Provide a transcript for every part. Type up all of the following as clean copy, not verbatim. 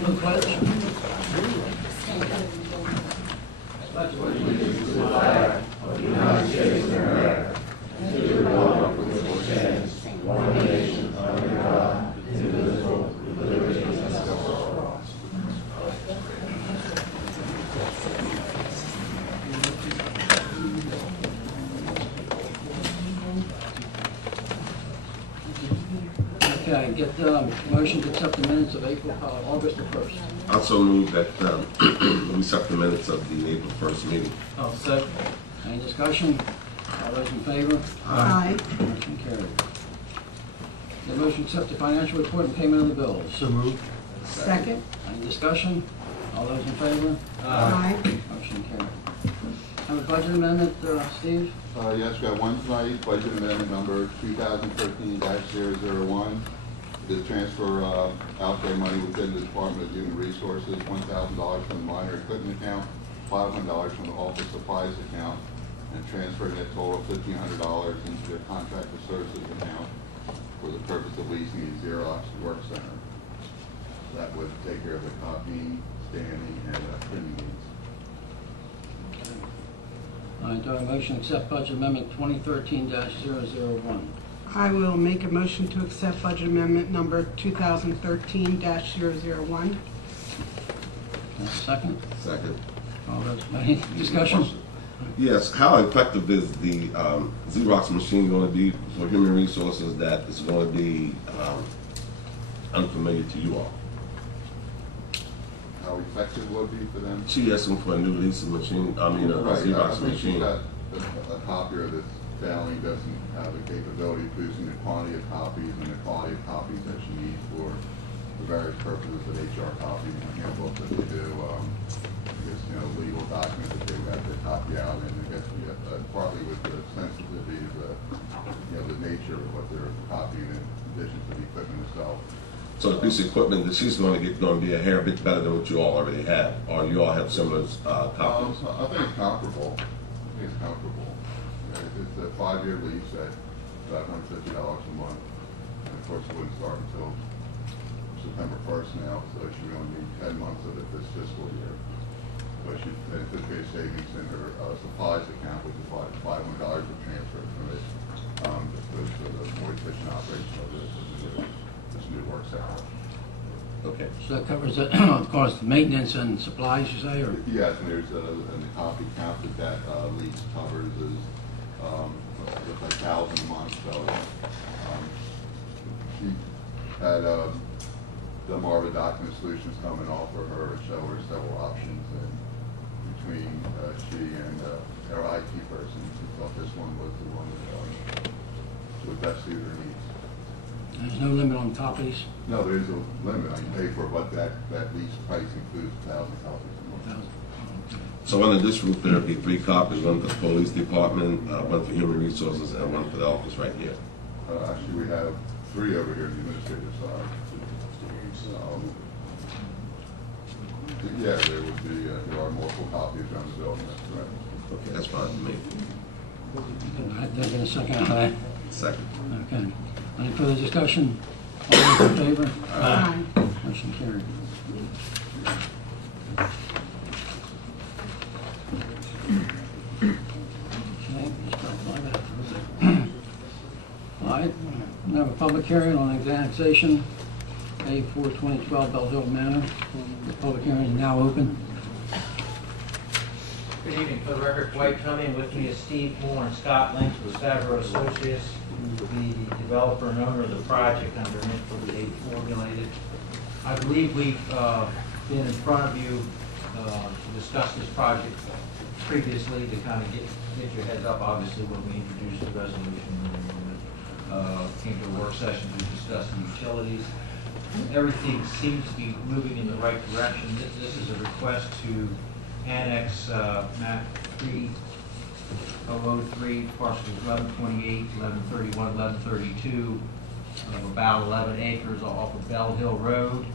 stand for the pledge. Allegiance to the flag of the United States of America and to the republic for which it stands, one nation, under God, indivisible, with liberty and justice for all. Okay, get the motion to accept the minutes of August the 1st. Also move that we accept the minutes of the April 1st meeting. I'll second. Any discussion? All those in favor? Aye. Motion carried. The motion to accept the financial report and payment of the bills. So moved. Second. Any discussion? All those in favor? Aye. Motion carried. Have a budget amendment, Steve? Yes, we got one tonight, budget amendment number 2013-001. To transfer outside money within the Department of Human Resources, $1,000 from the minor equipment account, $500 from the office supplies account, and transferring that total $1,500 into their contractor services account for the purpose of leasing the Xerox Work Center. That would take care of the copying, scanning, and printing needs. All right, do I have a motion to accept budget amendment 2013-001? I will make a motion to accept budget amendment number 2013-001. Second? Second. All those, any discussion? Yes, how effective is the Xerox machine going to be for human resources that is going to be unfamiliar to you all? How effective will it be for them? She asking for a new leasing machine, a Right, Xerox I think she's machine. got a copier that's failing, doesn't have the capability of producing the quantity of copies and the quality of copies that she needs for the various purposes of HR copying and handbook that they do. Legal documents that they have to copy out, and I guess partly with the sensitivity of the nature of what they're copying in addition to the equipment itself. So the piece of equipment that she's going to get going to be a hair bit better than what you all already have, or you all have similar copies? I think it's comparable. It's a 5-year lease at $550 a month. And of course, it wouldn't start until September 1st now, so she would only need 10 months of it this fiscal year. But she anticipates savings in her supplies account, which is why $500 would transfer from it to the more efficient operation of this new work center. Okay. So that covers the cost of maintenance and supplies, you say, or? Yes, and there's and the copy count that lease covers is like $1,000 a month. So she had Delmarva Document Solutions come and offer her and show her several options, and between she and our IT person, she thought this one was the one that would best suit her needs. There's no limit on copies? No, there is a limit. I can pay for it, but that lease price includes 1,000 copies a month. So under this roof, there'll be 3 copies, one for the police department, one for human resources, and one for the office right here. Actually, we have 3 over here on the administrative side. Yeah, there would be, there are multiple copies around the building, that's correct. Okay, that's fine with me. There's been a second on that. Second. Okay. Any further discussion? All those in favor? Aye. Motion carried. Okay, just got five after. All right, we have a public hearing on annexation, A4-2012 Bell Hill Manor. The public hearing is now open. Good evening. For the record, Dwight Cumming, with me is Steve Moore and Scott Lynch with Savro Associates, who will be the developer and owner of the project underneath for the A formulated. I believe we've been in front of you to discuss this project previously, to kind of get your heads up, obviously, when we introduced the resolution and came to a work session to discuss the utilities. Everything seems to be moving in the right direction. This is a request to annex map 3003, parcels 1128, 1131, 1132 of about 11 acres off of Bell Hill Road.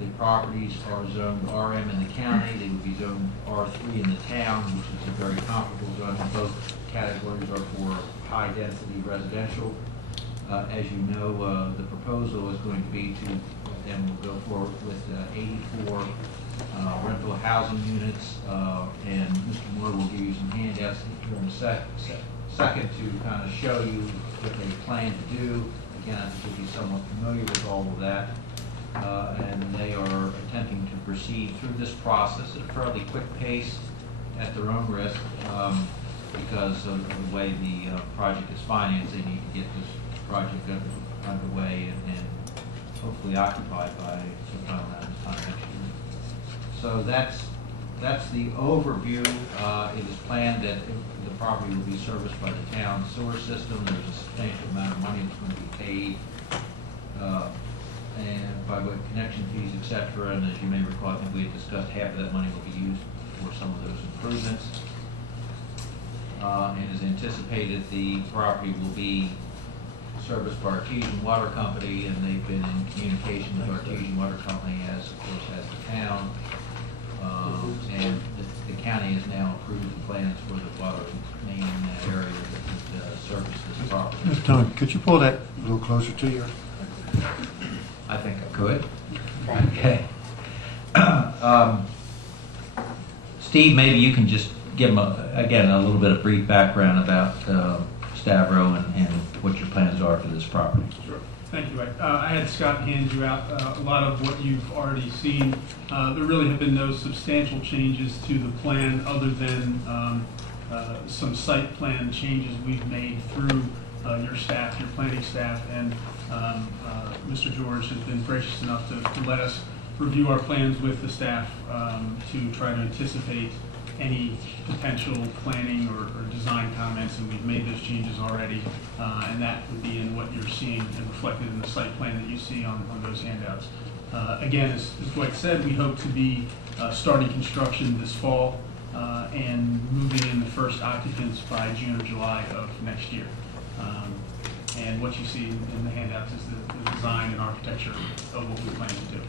The properties are zoned RM in the county. They would be zoned R3 in the town, which is a very comparable zone. Both categories are for high-density residential. As you know, the proposal is going to be to and we'll go forward with 84 rental housing units. And Mr. Moore will give you some handouts here in a second to kind of show you what they plan to do. Again, I think you'll be somewhat familiar with all of that. And they are attempting to proceed through this process at a fairly quick pace at their own risk, because of the way the project is financed. They need to get this project underway and hopefully occupied by sometime around this time next year. So that's the overview. It is planned that the property will be serviced by the town sewer system. There's a substantial amount of money that's going to be paid, and by way of connection fees, etc. And as you may recall, I think we had discussed half of that money will be used for some of those improvements. And as anticipated, the property will be serviced by Artesian Water Company, and they've been in communication with Artesian Water Company, as of course as the town. And the county has now approved the plans for the water main in that area that would service this property. Mr. Tony, could you pull that a little closer to you? I think I could. Okay. Steve, maybe you can just give them, again, a little bit of brief background about Stavro and what your plans are for this property. Sure. Thank you, Ed. I had Scott hand you out a lot of what you've already seen. There really have been no substantial changes to the plan other than some site plan changes we've made through your staff, your planning staff, and Mr. George has been gracious enough to let us review our plans with the staff to try to anticipate any potential planning or design comments, and we've made those changes already, and that would be in what you're seeing and reflected in the site plan that you see on those handouts. Again, as Dwight said, we hope to be starting construction this fall and moving in the first occupants by June or July of next year. And what you see in the handouts is the design and architecture of what we plan to do.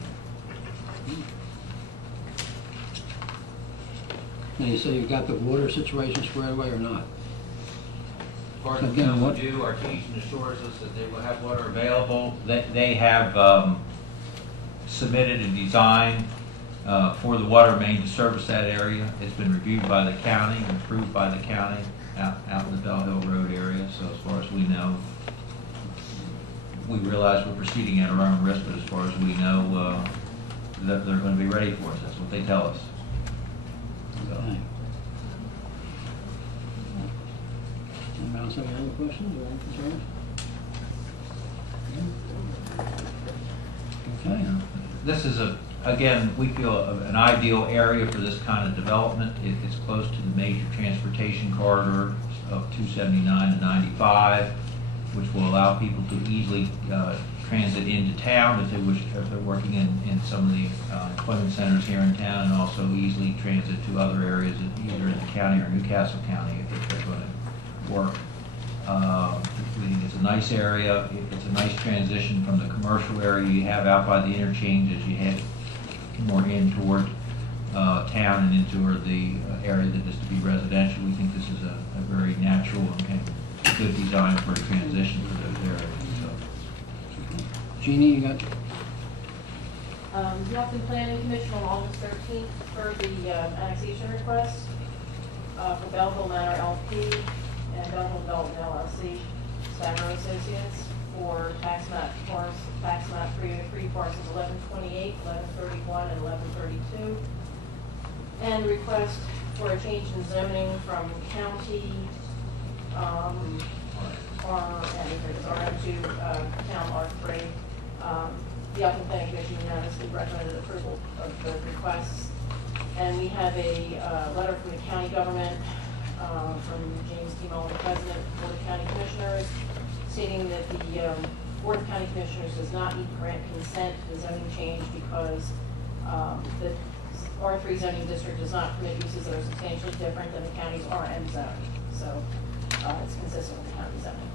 Now, you say you got the water situation squared away or not? As far as we know, we do. Artesian assures us that they will have water available. They have submitted a design for the water main to service that area. It's been reviewed by the county and approved by the county out in the Bell Hill Road area. So as far as we know, we realize we're proceeding at our own risk, but as far as we know, that they're going to be ready for us. That's what they tell us. So. Okay. Anybody else have any other questions or any concerns? Okay. This is again, we feel an ideal area for this kind of development. It's close to the major transportation corridor of 279 to 95, which will allow people to easily transit into town if they're working in some of the employment centers here in town, and also easily transit to other areas either in the county or Newcastle County if they're going to work. We think it's a nice area. It's a nice transition from the commercial area you have out by the interchange as you head more in toward town and into the area that is to be residential. We think this is a very natural and good design for a transition for those areas. So. Jeannie, you got? The Elkton Planning Commission on August 13th heard the annexation request for Belleville Manor LP and Belleville Development LLC, Stavro Associates, for tax map 303 parcels 1128, 1131, and 1132, and request for a change in zoning from county RM to town R3. The Elkton Planning Commission unanimously recommended approval of the requests, and we have a letter from the county government from James D. Mullen, President of the Board of County Commissioners, stating that the Board of County Commissioners does not need to grant consent to the zoning change because the R3 zoning district does not permit uses that are substantially different than the county's RM zone. So it's consistent with the county zoning.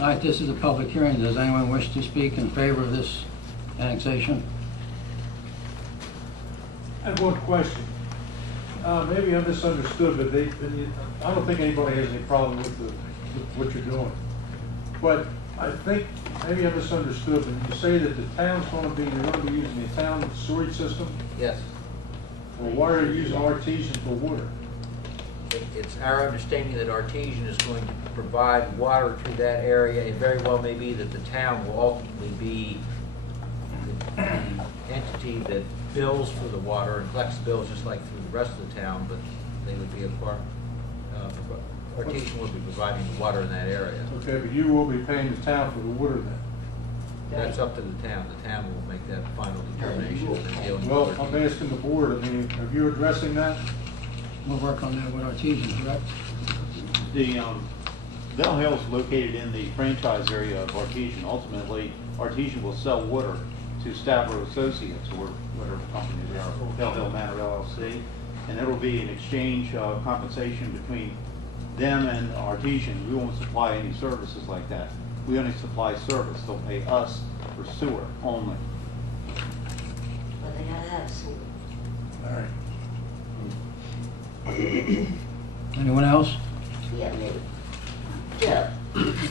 All right, this is a public hearing. Does anyone wish to speak in favor of this annexation? I have one question. Maybe I misunderstood, but I don't think anybody has any problem with what you're doing. But I think, maybe I misunderstood, but you say that the town's gonna be, you're gonna be using the town sewage system? Yes. Well, why are you using Artesian for water? It's our understanding that Artesian is going to provide water to that area. It very well may be that the town will ultimately be the entity that bills for the water and collects bills just like through the rest of the town, but they would be a part, Artesian would be providing the water in that area. Okay, but you will be paying the town for the water then? That's up to the town. The town will make that final determination. of the dealing with Well, Artesian. I'm asking the board, I mean, are you addressing that? We'll work on that with Artesian, correct? The Bell Hill is located in the franchise area of Artesian. Ultimately, Artesian will sell water to Stavro Associates, or whatever company they are, Bell Hill Manor LLC, and it'll be an exchange of compensation between them and Artesian. We won't supply any services like that. We only supply service. They'll pay us for sewer only. But they gotta have sewer. All right. Anyone else? Yeah, maybe. Joe,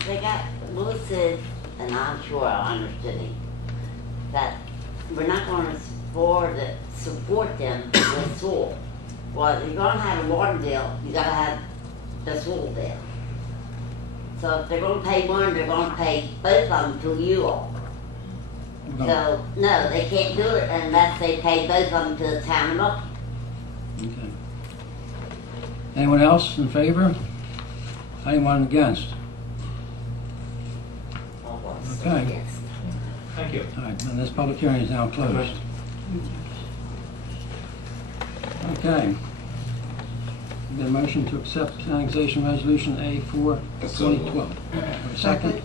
they got listed, and I'm sure I understood it, that we're not gonna support them with soil. Well, if you're gonna have a water bill, you gotta have the soil bill. So if they're gonna pay one, they're gonna pay both of them to you all. So, no, they can't do it unless they pay both of them to the town of Elkton. Okay. Anyone else in favor? Anyone against? Okay. Yes. Thank you. All right, and this public hearing is now closed. Okay. Get a motion to accept annexation resolution A4 2012. For a second.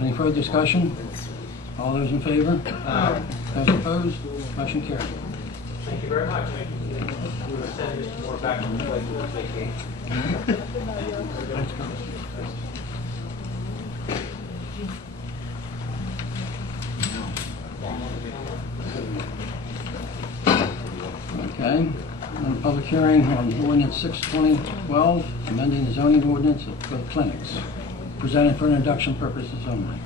Any further discussion? All those in favor? Those opposed? Motion carried. Thank you very much. We will send Mr. Moore back on the way to his vacation. Okay. And public hearing on ordinance 6/2012, amending the zoning ordinance for the clinics, presented for introduction purposes only.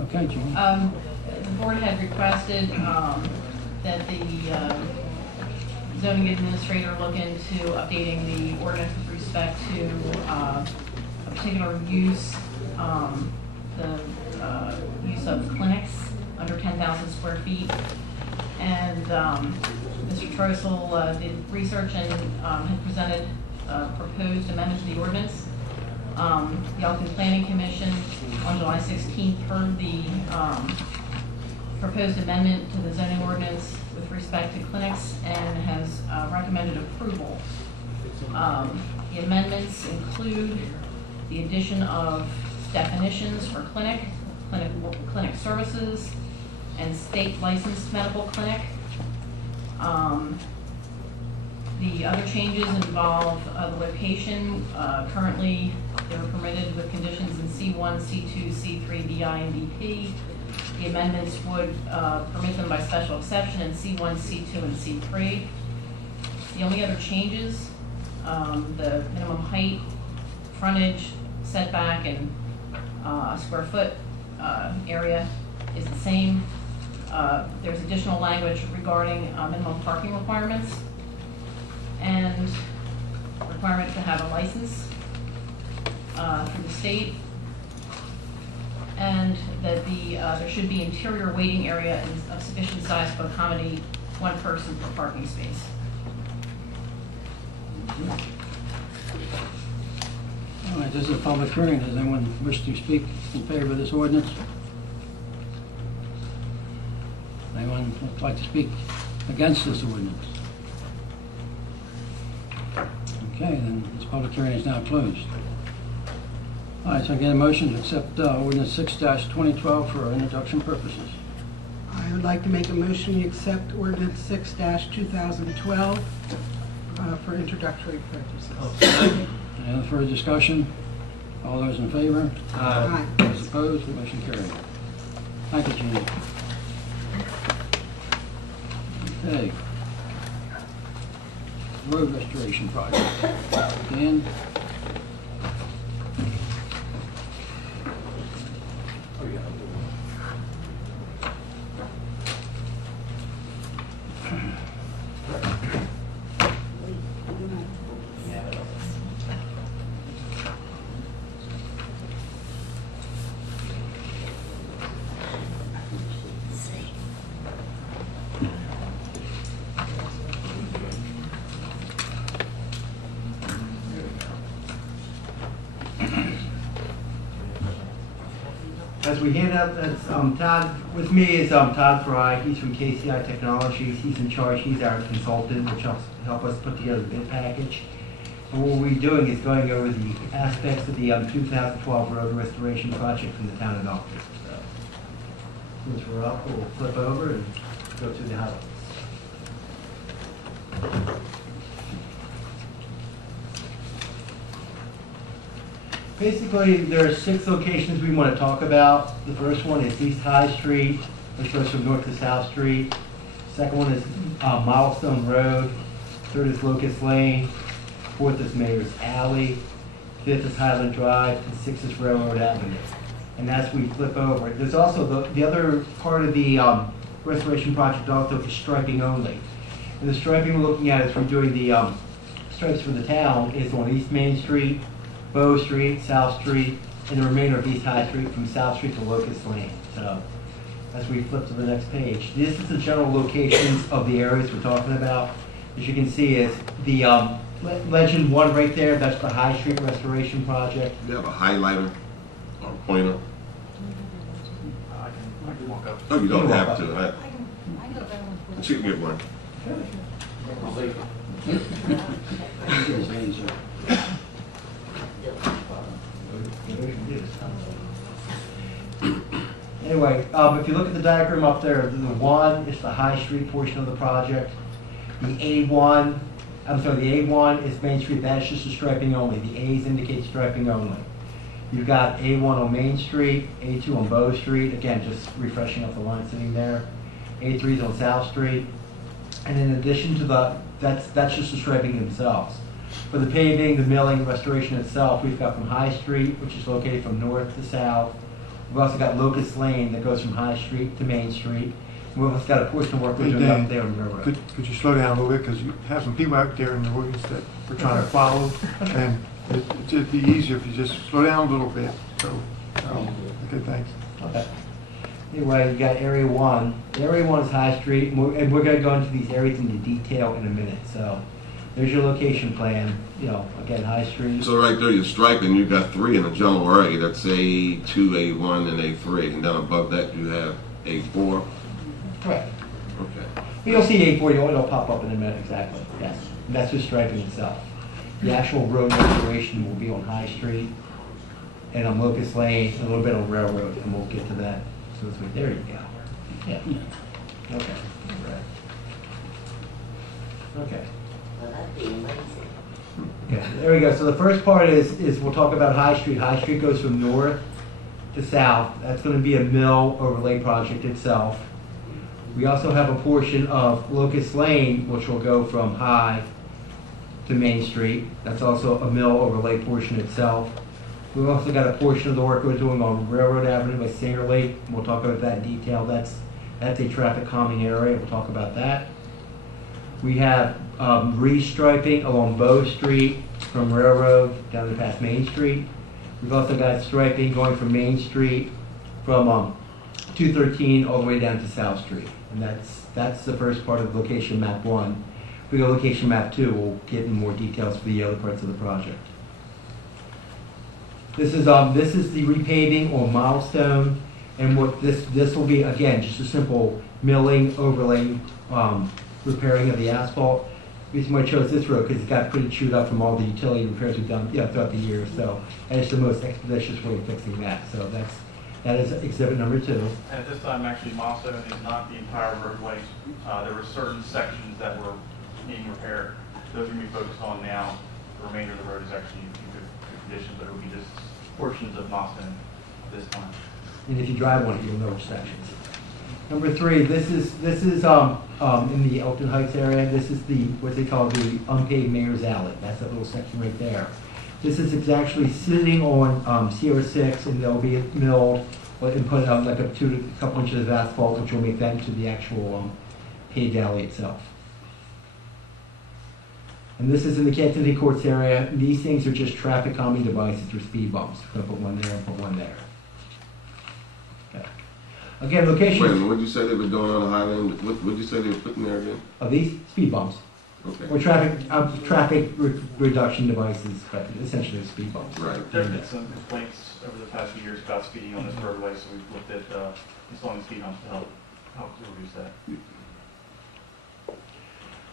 Okay, Julie. The board had requested that the zoning administrator look into updating the ordinance with respect to a particular use, the use of clinics under 10,000 square feet. And Mr. Trossel did research and had presented a proposed amendment to the ordinance. The Elkton Planning Commission on July 16th heard the proposed amendment to the zoning ordinance with respect to clinics and has recommended approval. The amendments include the addition of definitions for clinic services, and state licensed medical clinic. The other changes involve the location. Currently, they were permitted with conditions in C1, C2, C3, DI, and DP. The amendments would permit them by special exception in C1, C2, and C3. The only other changes, the minimum height, frontage, setback, and square foot area is the same. There's additional language regarding minimum parking requirements and requirement to have a license through the state, and that there should be interior waiting area of sufficient size to accommodate one person per parking space. All right, this is a public hearing. Does anyone wish to speak in favor of this ordinance? Anyone would like to speak against this ordinance? Okay, then this public hearing is now closed. All right, so I get a motion to accept ordinance 6-2012 for introduction purposes. I would like to make a motion to accept ordinance 6-2012 for introductory purposes. Any other further discussion? All those in favor? Aye. Those opposed? Motion carried. Thank you, Jeannie. Okay. Road restoration project. Dan? as we hand out, Todd, with me is Todd Fry. He's from KCI Technologies. He's in charge. He's our consultant, which help us put together the bid package. And what we're doing is going over the aspects of the 2012 road restoration project from the town of Elkton. So, since we're up, we'll flip over and go through the highlights. Basically, there are 6 locations we want to talk about. The first one is East High Street, which goes from North to South Street. Second one is Milestone Road. Third is Locust Lane. Fourth is Mayor's Alley. Fifth is Highland Drive. And sixth is Railroad Avenue. And as we flip over, there's also the other part of the restoration project also is striping only. And the striping we're looking at is redoing the stripes for the town is on East Main Street, Bow Street, South Street, and the remainder of East High Street from South Street to Locust Lane. So, as we flip to the next page, this is the general locations of the areas we're talking about. As you can see, is the legend 1 right there. That's the High Street Restoration Project. You have a highlighter or a pointer? I can walk up. Oh, you don't have to. She can get one. His hands up. Anyway, if you look at the diagram up there, the 1 is the High Street portion of the project. The A1, I'm sorry, the A1 is Main Street. That's just the striping only. The A's indicate striping only. You've got A1 on Main Street, A2 on Bow Street. Again, just refreshing up the line sitting there. A3 is on South Street. And in addition to that's just the striping themselves. For the paving, the milling, restoration itself, we've got from High Street, which is located from north to south. We've also got Locust Lane that goes from High Street to Main Street. We've also got a portion of work we're doing up there on the railroad. Could you slow down a little bit, because you have some people out there in the audience that we're trying to follow, and it'd be easier if you just slow down a little bit. So, okay, thanks. Okay. Anyway, you got Area 1. Area 1 is High Street, and we're going to go into these areas into detail in a minute. So, there's your location plan. You know, again, High Street. So right there, you're striping. You've got 3 in a general array. That's A2, A1, and A3. And then above that, you have A4. Correct. Okay. You'll see A4, it'll pop up in a minute, exactly. Yes. And that's just striping itself. The actual road restoration will be on High Street and on Locust Lane, and a little bit on Railroad, and we'll get to that. So it's right there you go. Yeah. Okay. Okay. Well, that'd be amazing. Okay, there we go. So the first part is we'll talk about High Street. High Street goes from north to south. That's going to be a mill overlay project itself. We also have a portion of Locust Lane, which will go from High to Main Street. That's also a mill overlay portion itself. We've also got a portion of the work we're doing on Railroad Avenue by Singer Lake. We'll talk about that in detail. That's a traffic calming area. We'll talk about that. We have restriping along Bow Street from Railroad down to past Main Street. We've also got striping going from Main Street from 213 all the way down to South Street. And that's the first part of location map 1. If we go location map 2, we'll get in more details for the other parts of the project. This is the repaving on Milestone, and what this will be, again, just a simple milling, overlay, repairing of the asphalt. The reason why I chose this road because it's got pretty chewed up from all the utility repairs we've done throughout the year. So, and it's the most expeditious way of fixing that. So that is exhibit number 2. And at this time, actually, Milestone is not the entire roadways. There were certain sections that were needing repair. Those are going to be focused on now. The remainder of the road is actually in good condition, but it will be just portions of Milestone at this time. And if you drive one, you'll know which sections. Number 3, this is in the Elkton Heights area. This is what they call the unpaved Mayor's Alley. That's that little section right there. This is actually sitting on Sierra 6, and they'll be milled and put up like a couple inches of asphalt, which will make that into the actual paved alley itself. And this is in the Kennedy Courts area. These things are just traffic calming devices or speed bumps. We're going to put one there and put one there. Okay. Again, location. Wait a minute, what did you say they were doing on the highway? What did you say they were putting there again? These speed bumps. Okay. Or traffic reduction devices, but essentially speed bumps. Right. There have been some complaints over the past few years about speeding on this roadway, so we've looked at installing speed humps to help to reduce that.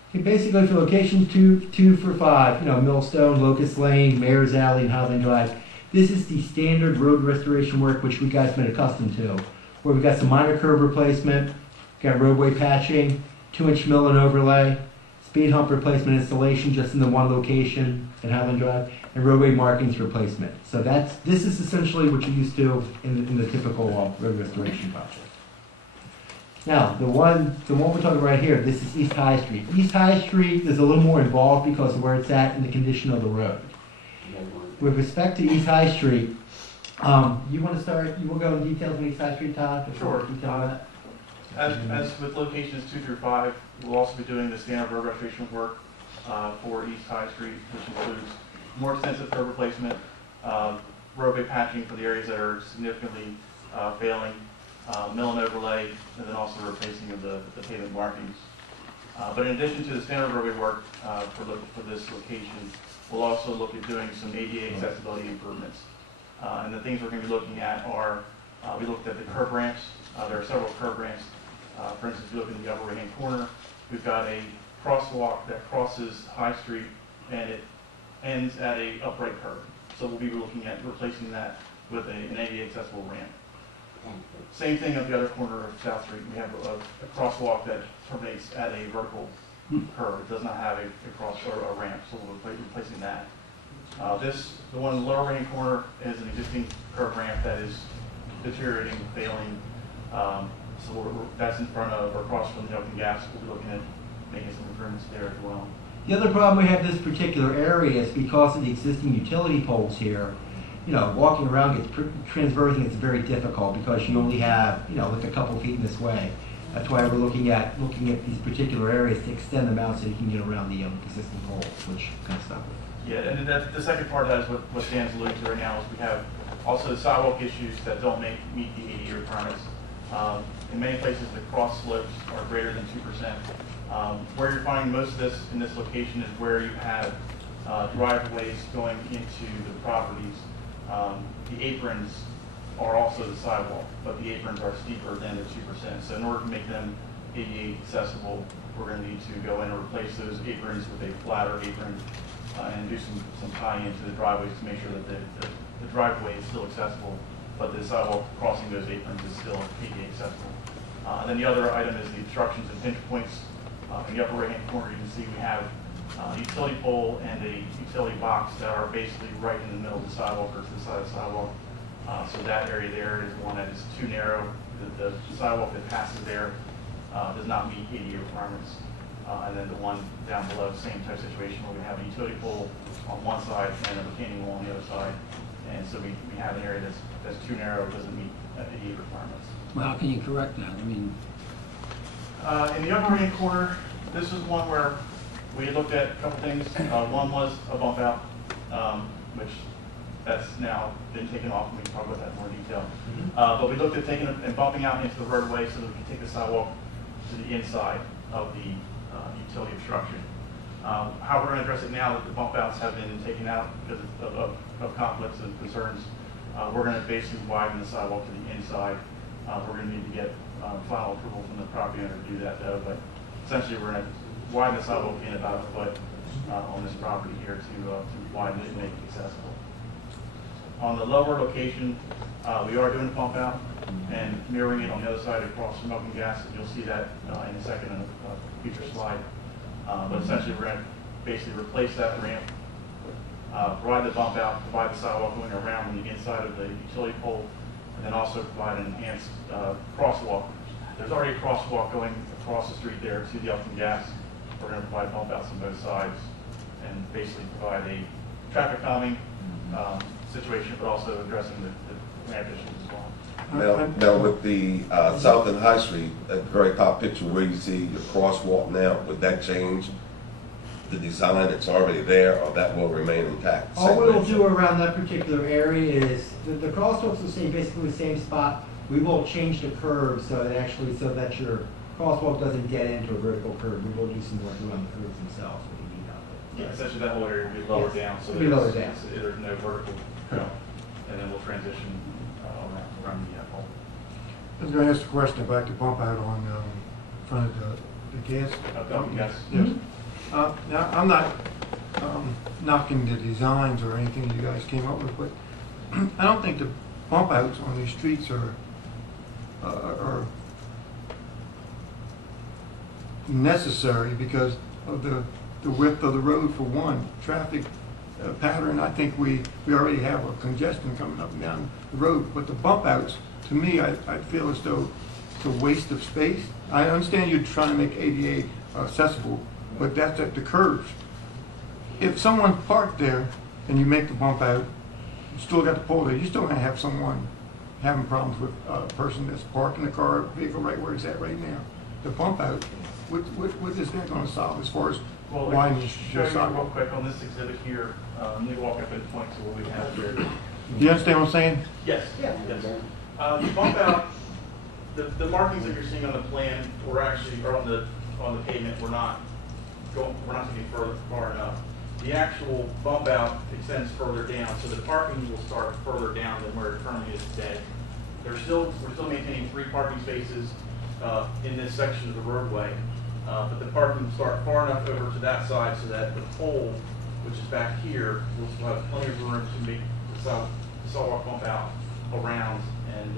Okay, basically for location 2 for 5, Millstone, Locust Lane, Mayor's Alley, and Highland Drive. This is the standard road restoration work which we guys been accustomed to, where we've got some minor curb replacement, got roadway patching, 2-inch mill and overlay, speed hump replacement installation just in the one location at Highland Drive, and roadway markings replacement. So this is essentially what you're used to in the typical road restoration project. Now, the one we're talking right here, this is East High Street. East High Street is a little more involved because of where it's at and the condition of the road. With respect to East High Street, you want to start, you will go into details on East High Street, Todd? Sure. Detail on that? As with locations 2 through 5, we'll also be doing the standard road restoration work for East High Street, which includes more extensive curb replacement, roadway patching for the areas that are significantly failing, mill and overlay, and then also replacing of the pavement markings. But in addition to the standard roadway work for this location, we'll also look at doing some ADA accessibility improvements. And the things we're going to be looking at are, we looked at the curb ramps. There are several curb ramps. For instance, if you look in the upper right-hand corner, we've got a crosswalk that crosses High Street and it ends at a upright curb. So we'll be looking at replacing that with an ADA accessible ramp. Same thing at the other corner of South Street. We have a crosswalk that terminates at a vertical curb. It does not have a ramp, so we'll be replacing that. The one in the lower right-hand corner is an existing curb ramp that is deteriorating, failing. So that's in front of or across from the Elkton gas. We'll be looking at making some improvements there as well. The other problem we have in this particular area is because of the existing utility poles here, walking around transversing it's very difficult because you only have, like a couple feet in this way. That's why we're looking at these particular areas to extend them out so you can get around the existing poles, which kind of stuff. Yeah, and the second part of that is what Dan's alluding to right now is we have also the sidewalk issues that don't meet the ADA requirements. In many places, the cross slopes are greater than 2%. Where you're finding most of this in this location is where you have driveways going into the properties. The aprons are also the sidewalk, but the aprons are steeper than the 2%. So in order to make them ADA accessible, we're going to need to go in and replace those aprons with a flatter apron and do some tie-in to the driveways to make sure that the driveway is still accessible, but the sidewalk crossing those aprons is still ADA accessible. And then the other item is the obstructions and pinch points. In the upper right-hand corner, you can see we have a utility pole and a utility box that are basically right in the middle of the sidewalk or to the side of the sidewalk. So that area there is one that is too narrow. The sidewalk that passes there does not meet ADA requirements. And then the one down below, same type of situation where we have a utility pole on one side and a retaining wall on the other side. And so we have an area that's too narrow, doesn't meet ADA requirements. Well, how can you correct that? I mean, in the upper right corner, this is one where we looked at a couple things. One was a bump out, which that's now been taken off, and we can talk about that in more detail. But we looked at taking it and bumping out into the roadway so that we can take the sidewalk to the inside of the utility obstruction. How we're going to address it now that the bump outs have been taken out because of conflicts and concerns, we're going to basically widen the sidewalk to the inside. We're going to need to get final approval from the property owner to do that though, but essentially we're going to widen the sidewalk in about a foot on this property here to widen it and make it accessible. On the lower location, we are doing a bump out and mirroring it on the other side across from Elkton gas. You'll see that in a second in a future slide. But essentially we're going to basically replace that ramp, provide the bump out, provide the sidewalk going around on the inside of the utility pole, and then also provide an enhanced crosswalk. There's already a crosswalk going across the street there to the Elkton gas. We're going to provide bump outs on both sides and basically provide a traffic calming situation, but also addressing the ramp issues as well. Now with the South and High Street, at the very top picture where you see the crosswalk now, would that change the design that's already there, or that will remain intact? All we will do around that particular area is, the crosswalks will stay basically the same spot. We will change the curve so that crosswalk doesn't get into a vertical curve, we will do some work around the curves themselves with the heat up. Yeah, essentially that whole area will be lowered Yes. down, so It'll be lowered down. there's no vertical, and then we'll transition around the pole. I was gonna ask a question about the bump out on, front of the gas. Yes. Yes. Now, I'm not, knocking the designs or anything you guys came up with, but I don't think the bump outs on these streets are necessary because of the width of the road for one. Traffic pattern, I think we already have a congestion coming up and down the road, but the bump outs, to me, I feel as though it's a waste of space. I understand you're trying to make ADA accessible, but that's at the curves. If someone parked there and you make the bump out, you still got the pole there, you're still gonna have someone having problems with a person that's parking the car, vehicle right where it's at right now. The bump out, what is that gonna solve as far as Well, widening let me show the you real sidewalk? quick on this exhibit here. Let me walk up and point to what we have here. Do you understand what I'm saying? Yes, yes. The bump out, the markings that you're seeing on the plan were actually, or on the pavement, we're not taking far enough. The actual bump out extends further down, so the parking will start further down than where it currently is today. We're still maintaining 3 parking spaces in this section of the roadway, but the parking will start far enough over to that side so that the pole, which is back here, will have plenty of room to make the sidewalk bump out around and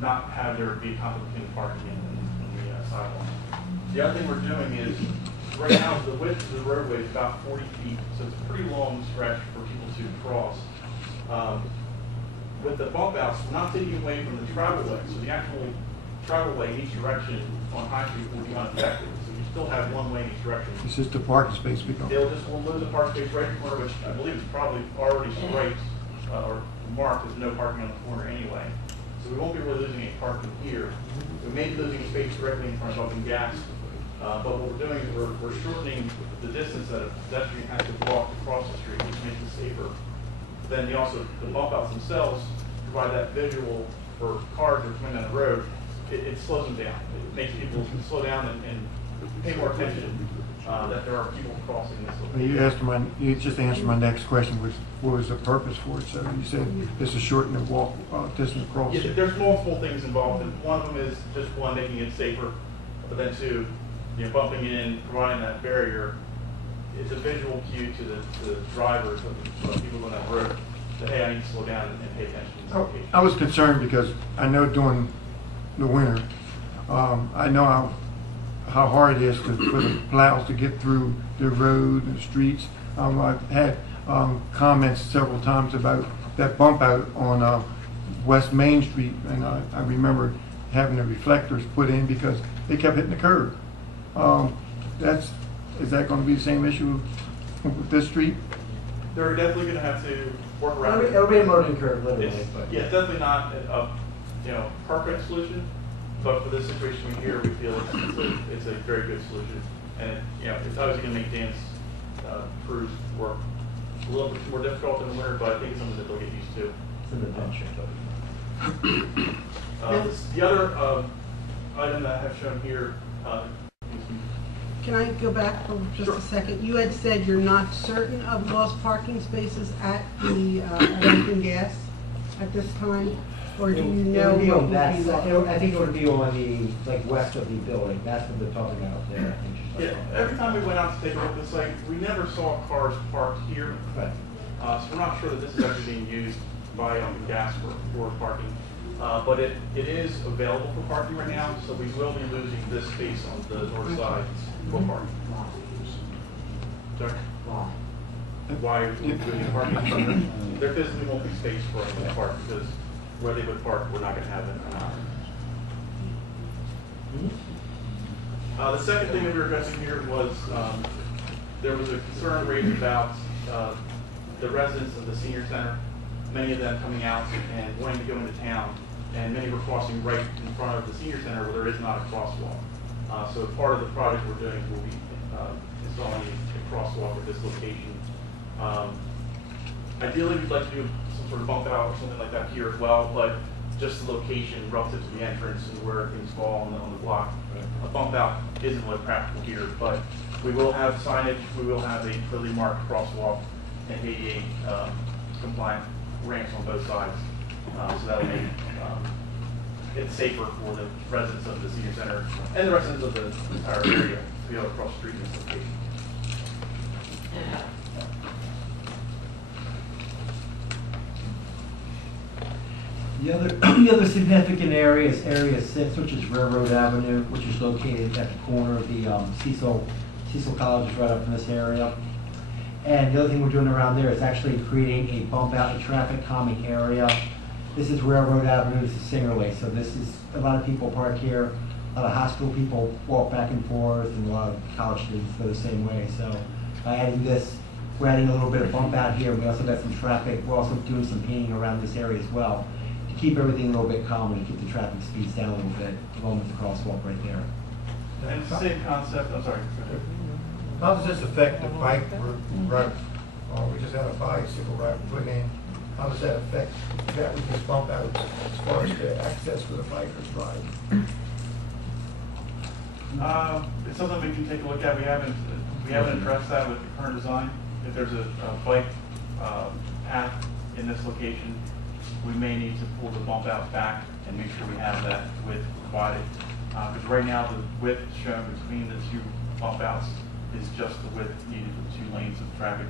not have there be conflict between parking and the sidewalk. The other thing we're doing is, right now, the width of the roadway is about 40 feet, so it's a pretty long stretch for people to cross. With the bump outs, we're not taking away from the travel way, so the actual travel way in each direction on High Street will be unaffected. So you still have one way in each direction. It's just the parking space become. We'll lose the parking space right in the corner, which I believe is probably already striped or marked as no parking on the corner anyway. So we won't be really losing any parking here. We may be losing space directly in front of Elkton Gas, but what we're doing is we're shortening the distance that a pedestrian has to walk across the street, which makes it safer. Then the bump outs themselves provide that visual for cars that are coming down the road. It slows them down. It makes people slow down and pay more attention that there are people crossing this location. You just answered my next question, which what was the purpose for it? So you said it's to shorten the walk distance across. Yeah, there's multiple things involved, and one of them is just one, making it safer, but then two, bumping in, providing that barrier. It's a visual cue to the drivers of the people on that road that, hey, I need to slow down and pay attention to this location. I was concerned because I know during the winter, I know how hard it is for the plows to get through the road and the streets. I've had comments several times about that bump out on West Main Street, and I remember having the reflectors put in because they kept hitting the curb. Is that going to be the same issue with this street? They're definitely going to have to work around it. It'll be a loading curve, literally. Yeah, it's definitely not a perfect solution, but for this situation here, we feel it's a very good solution. And it's obviously going to make Dan's crews work a little bit more difficult in the winter, but I think it's something that they'll get used to. It's an adventure. The other item that I have shown here. Can I go back for just Sure. a second? You had said you're not certain of lost parking spaces at the Elkton Gas at this time? Or do you know It'll be what on would that be side. left? I think it would be on the, west of the building. That's what they're talking about there, I think. Yeah, every time we went out to take a look at the site, we never saw cars parked here. Right. So we're not sure that this is actually being used by Elkton Gas for parking. But it is available for parking right now, so we will be losing this space on the north side for parking. Sorry? Why are we losing parking? There physically won't be space for anyone to park because where they would park, we're not going to have it. The second thing that we were addressing here was there was a concern raised about the residents of the senior center, many of them coming out and wanting to go into town, and many were crossing right in front of the senior center where there is not a crosswalk. So part of the project we're doing will be installing a crosswalk at this location. Ideally, we'd like to do some sort of bump out or something like that here as well, but just the location relative to the entrance and where things fall on the block. A bump out isn't really practical here, but we will have signage, we will have a clearly marked crosswalk and ADA compliant ramps on both sides. So that'll make it safer for the residents of the senior center and the residents of the entire area to be able to cross the street in this location. The other significant area is Area 6, which is Railroad Avenue, which is located at the corner of the Cecil College is right up in this area. And the other thing we're doing around there is actually creating a bump out and traffic calming area. This is Railroad Avenue, this is Singer Lane, so this is, a lot of people park here, a lot of hospital people walk back and forth, and a lot of college students go the same way. So by adding this, we're adding a little bit of bump out here. We also got some traffic, we're also doing some painting around this area as well, to keep everything a little bit calmer and keep the traffic speeds down a little bit, along with the crosswalk right there. And it's the same concept, I'm sorry. Go ahead. How does this affect the bike route? We just had a bicycle route put in. How does that affect that with this bump out as far as the access for the bikers ride? It's something we can take a look at. We haven't addressed that with the current design. If there's a bike path in this location, we may need to pull the bump out back and make sure we have that width provided. Because right now the width shown between the two bump outs is just the width needed for the 2 lanes of traffic.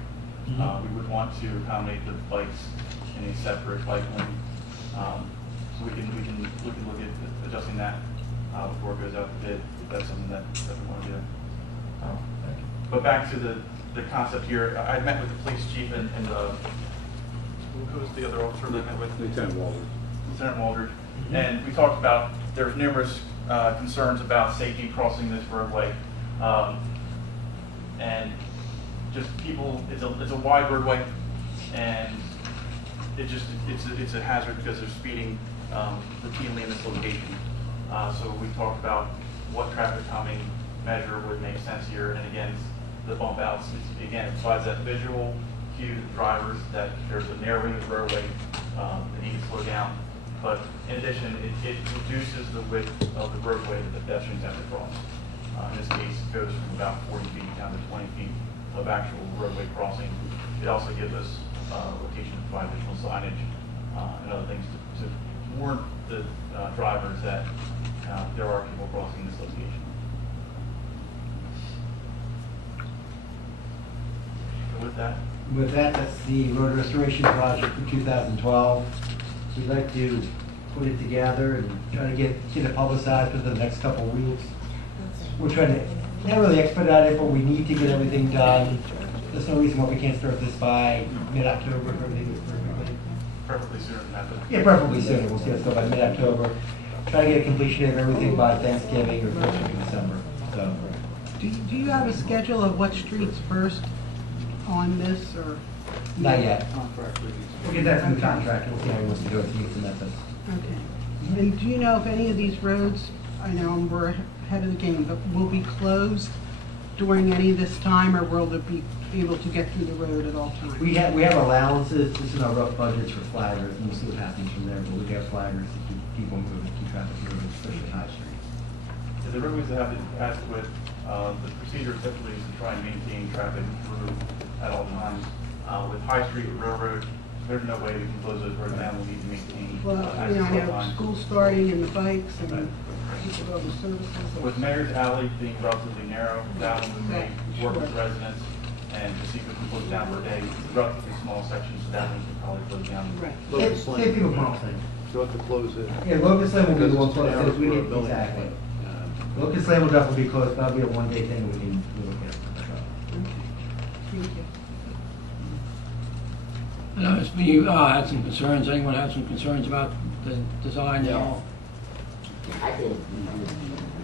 We would want to accommodate the bikes in a separate bike lane. So we can look at adjusting that before it goes out to bid, if that's something that we want to do. But back to the concept here, I met with the police chief and who was the other officer that I met with? Lieutenant Walter. Lieutenant Waldridge. And we talked about, there's numerous concerns about safety crossing this roadway. And just people, it's a wide roadway, and it's a hazard because they're speeding routinely in this location. So we talked about what traffic calming measure would make sense here, and again, the bump outs, it provides that visual cue to the drivers that there's a narrowing of the roadway, they need to slow down. But in addition, it reduces the width of the roadway that the pedestrians have to cross. In this case, it goes from about 40 feet down to 20 feet of actual roadway crossing. It also gives us location to provide visual signage and other things to warn the drivers that there are people crossing this location. So with that, That's the road restoration project for 2012. We'd like to put it together and try to get it publicized within the next couple of weeks. We're trying to, not really expedite it, but we need to get everything done. There's no reason why we can't start this by mid-October if everything is perfectly. Preferably sooner than that. Yeah, preferably sooner. We'll see us go by mid-October. Try to get a completion of everything by Thanksgiving or first week of December. So. Do you have a schedule of what streets first on this, or? Not yet. We'll get that from the contractor. We'll see how he wants to do it to meet the Memphis. Okay. And do you know if any of these roads, I know we're ahead of the game, but will be closed during any of this time, or will they be able to get through the road at all times? We have allowances. This is our rough budgets for flaggers, and we'll see what happens from there. But we have flaggers to keep people moving, keep traffic moving, especially High Street. The roadways that have adequate, the procedure typically is to try and maintain traffic through at all times. With High Street Railroad, there's no way we can close those roads down. We need to maintain Well, access I all know times. school starting and the bikes and people go to services. With Mayor's Alley being relatively narrow, that one we may work with residents and to see if we can close down for a day. It's a relatively small section, so that one can probably close down. Right. Same thing with Bronxton. So have to close it. Yeah, Locust Lane will be the one Because it's 10 hours closed. We for a need, building. exactly. Locust Lane will definitely be closed. That'll be a one-day thing we can look at. Thank you. I noticed you had some concerns. Anyone have some concerns about the design at all? I do.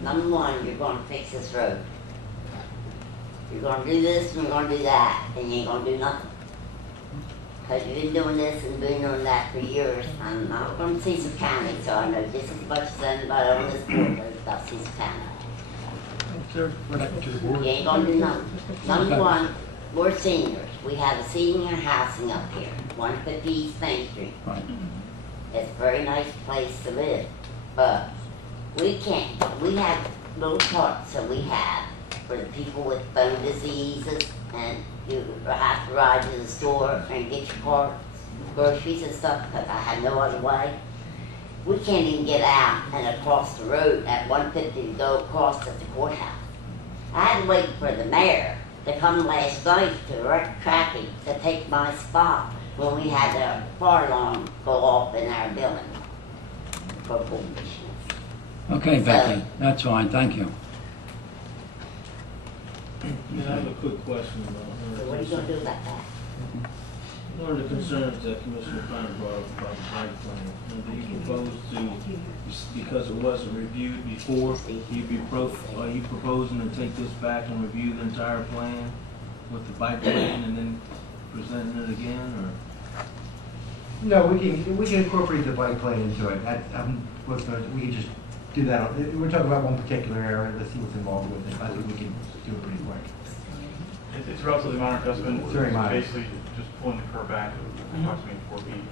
Number one, you're gonna fix this road. You're gonna do this and you're gonna do that, and you ain't gonna do nothing. Cause you've been doing this and been doing that for years. I'm not from Cecil County, so I know just as much as anybody on this board knows about Cecil County. You ain't gonna do nothing. Number one, we're seniors. We have a senior housing up here, 150 East Main Street. Right. It's a very nice place to live, but we can't, we have little carts that we have for the people with bone diseases, and you have to ride to the store and get your carts, groceries and stuff, because I have no other way. We can't even get out and across the road at 150 to go across at the courthouse. I had to wait for the mayor to come last night to direct traffic to take my spot when we had the fire alarm go off in our building for foolishness. Okay, Becky, that's fine, thank you. I have a quick question So about what are you gonna do about that? one of the concerns that Commissioner Pine brought up about the site plan. Do you propose to, because it wasn't reviewed before, are you proposing to take this back and review the entire plan with the bike lane and then presenting it again, or? No, we can incorporate the bike plan into it. We can just do that. We're talking about one particular area. Let's see what's involved with it. I think we can do it pretty quick. It's relatively minor adjustment. It's very minor. Basically, just pulling the curb back approximately 4 feet.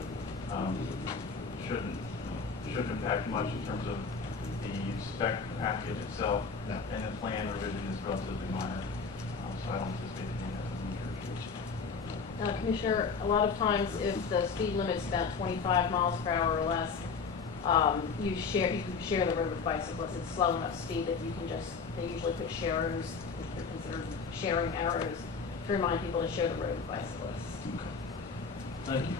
Shouldn't impact much in terms of the spec package itself. No. And the plan revision is relatively minor. So I don't anticipate it being a major issue. Commissioner, a lot of times if the speed limit's about 25 miles per hour or less, you can share the road with bicyclists. It's slow enough speed that you can they usually put sharers, they're considered sharing arrows, to remind people to share the road with bicyclists. Thank you.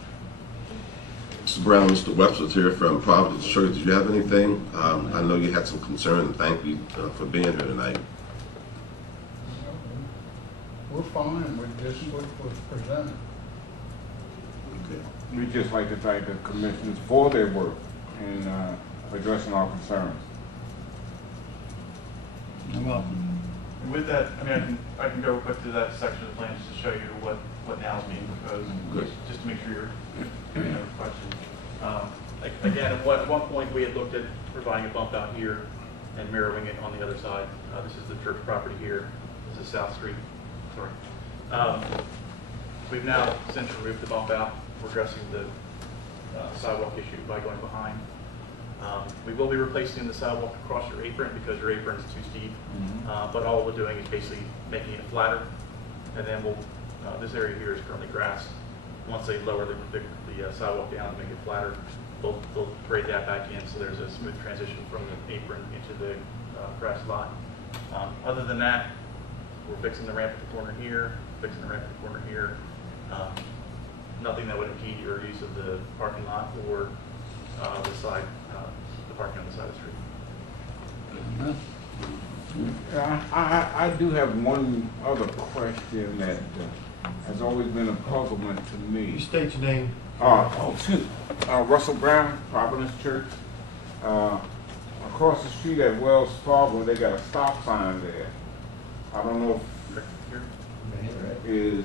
Mr. Brown, Mr. Webster's here from Providence Church. Did you have anything? I know you had some concern, and thank you for being here tonight. We're fine with this, what was presented. Okay. We'd just like to thank the commissioners for their work in addressing our concerns. You're welcome. And with that, I can go quick to that section of the plan just to show you what now is being proposed. Good. Just to make sure you're questions. Again, at one point we had looked at providing a bump out here and mirroring it on the other side. This is the church property here. This is South Street. Sorry. We've now since removed the bump out. We're addressing the sidewalk issue by going behind. We will be replacing the sidewalk across your apron because your apron is too steep. But all we're doing is basically making it flatter. And then this area here is currently grass. Once they lower the sidewalk down and make it flatter, they'll grade that back in so there's a smooth transition from the apron into the grass lot. Other than that, we're fixing the ramp at the corner here, fixing the ramp at the corner here. Nothing that would impede your use of the parking lot or the parking on the side of the street. I do have one other question that has always been a puzzlement to me. You state your name. Russell Brown, Providence Church. Across the street at Wells Fargo, they got a stop sign there. I don't know if is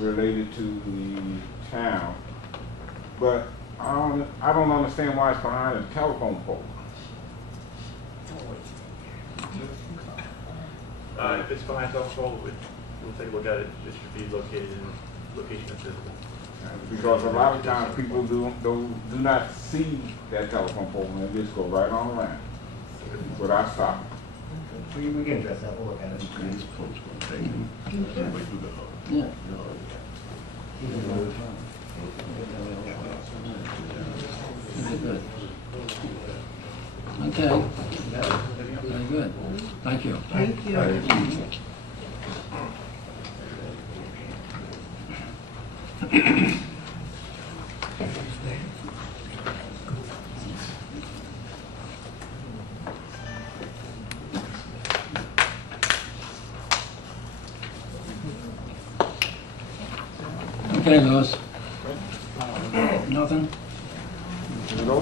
related to the town, but I don't understand why it's behind a telephone pole. If it's behind telephone, we'll take a look at it. It should be located in a location that's visible. Because a lot of times people do not see that telephone pole and they just go right on around without stopping. We can address that. We'll look at it. Yeah. Good. Okay. Very good. Thank you. Thank you. Okay, Louis. Nothing? No?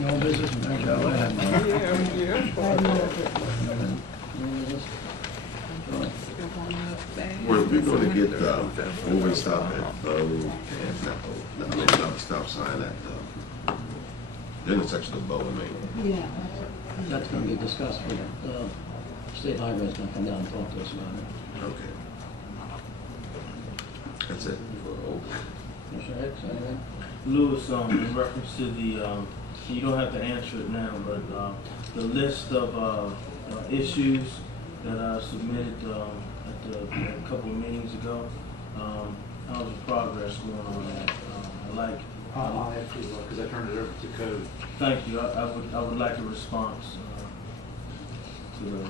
No business? Thank you. I have none. We're going to get moving stop at Bow and another stop sign at the intersection of Bow and Main. Yeah. That's going to be discussed with State Highway is going to come down and talk to us about it. Okay. That's it for old. Yes, Mr. Hicks, anything? Lewis, in reference to the, you don't have to answer it now, but the list of issues that I submitted at a couple of meetings ago, how's the progress going on that? I'll have to, because I turned it over to code. Thank you. I would like a response to those.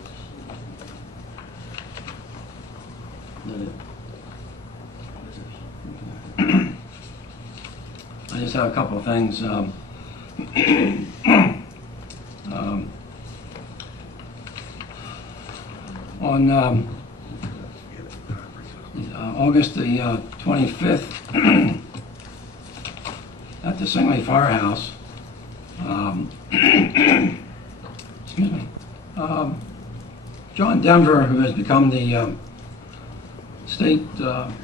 I just have a couple of things. On August the 25th, at the Singley Firehouse, excuse me, John Denver, who has become the state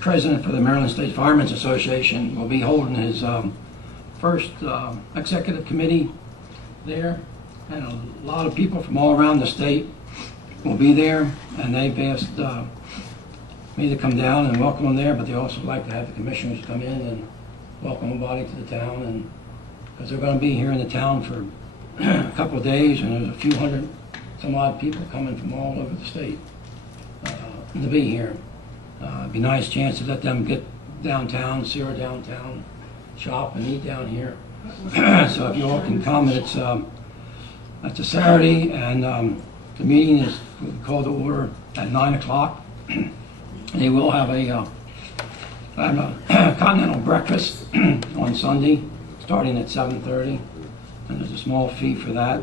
president for the Maryland State Firemen's Association, will be holding his first executive committee there, and a lot of people from all around the state will be there, and they've asked me to come down and welcome them there, but they also like to have the commissioners come in and welcome everybody to the town, and because they're going to be here in the town for a couple of days, and there's a few hundred some odd people coming from all over the state to be here. It'd be a nice chance to let them get downtown, see our downtown, shop and eat down here. So if you all can come, it's a Saturday, and the meeting is called to order at 9 o'clock. They will have a continental breakfast on Sunday, starting at 7:30, and there's a small fee for that.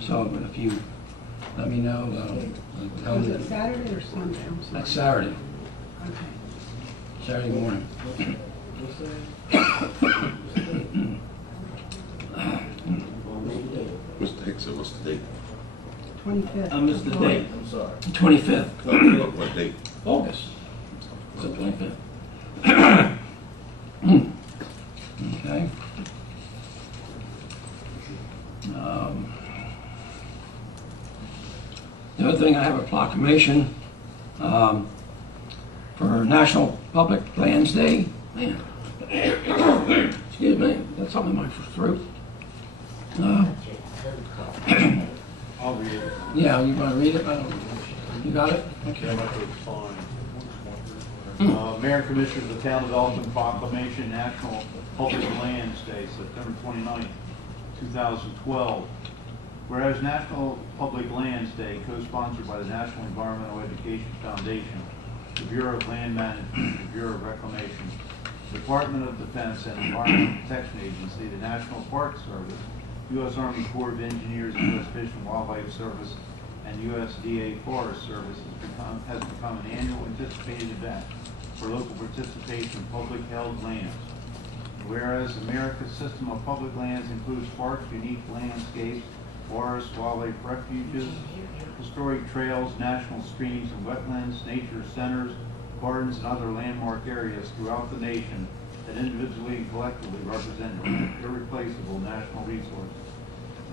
So if you let me know, Is it Saturday or Sunday? I'm sorry. that's Saturday, Okay. Saturday morning. Mr. Hicks, what's the date? 25th. I missed the date, I'm sorry. 25th, What date? August. It's the 25th. Okay. The other thing, I have a proclamation for National Public Lands Day. Man. Excuse me, got something in my throat. I'll read it. Yeah, you want to read it? You got it? Okay. Mayor and Commissioners of the Town of Elkton Proclamation National Public Lands Day, September 29th, 2012. Whereas National Public Lands Day, co-sponsored by the National Environmental Education Foundation, the Bureau of Land Management, the Bureau of Reclamation, the Department of Defense and Environmental Protection Agency, the National Park Service, U.S. Army Corps of Engineers, U.S. Fish and Wildlife Service, and USDA Forest Service has become an annual anticipated event for local participation in public held lands. Whereas America's system of public lands includes parks, unique landscapes, forests, wildlife refuges, historic trails, national streams and wetlands, nature centers, gardens, and other landmark areas throughout the nation that individually and collectively represent irreplaceable national resources.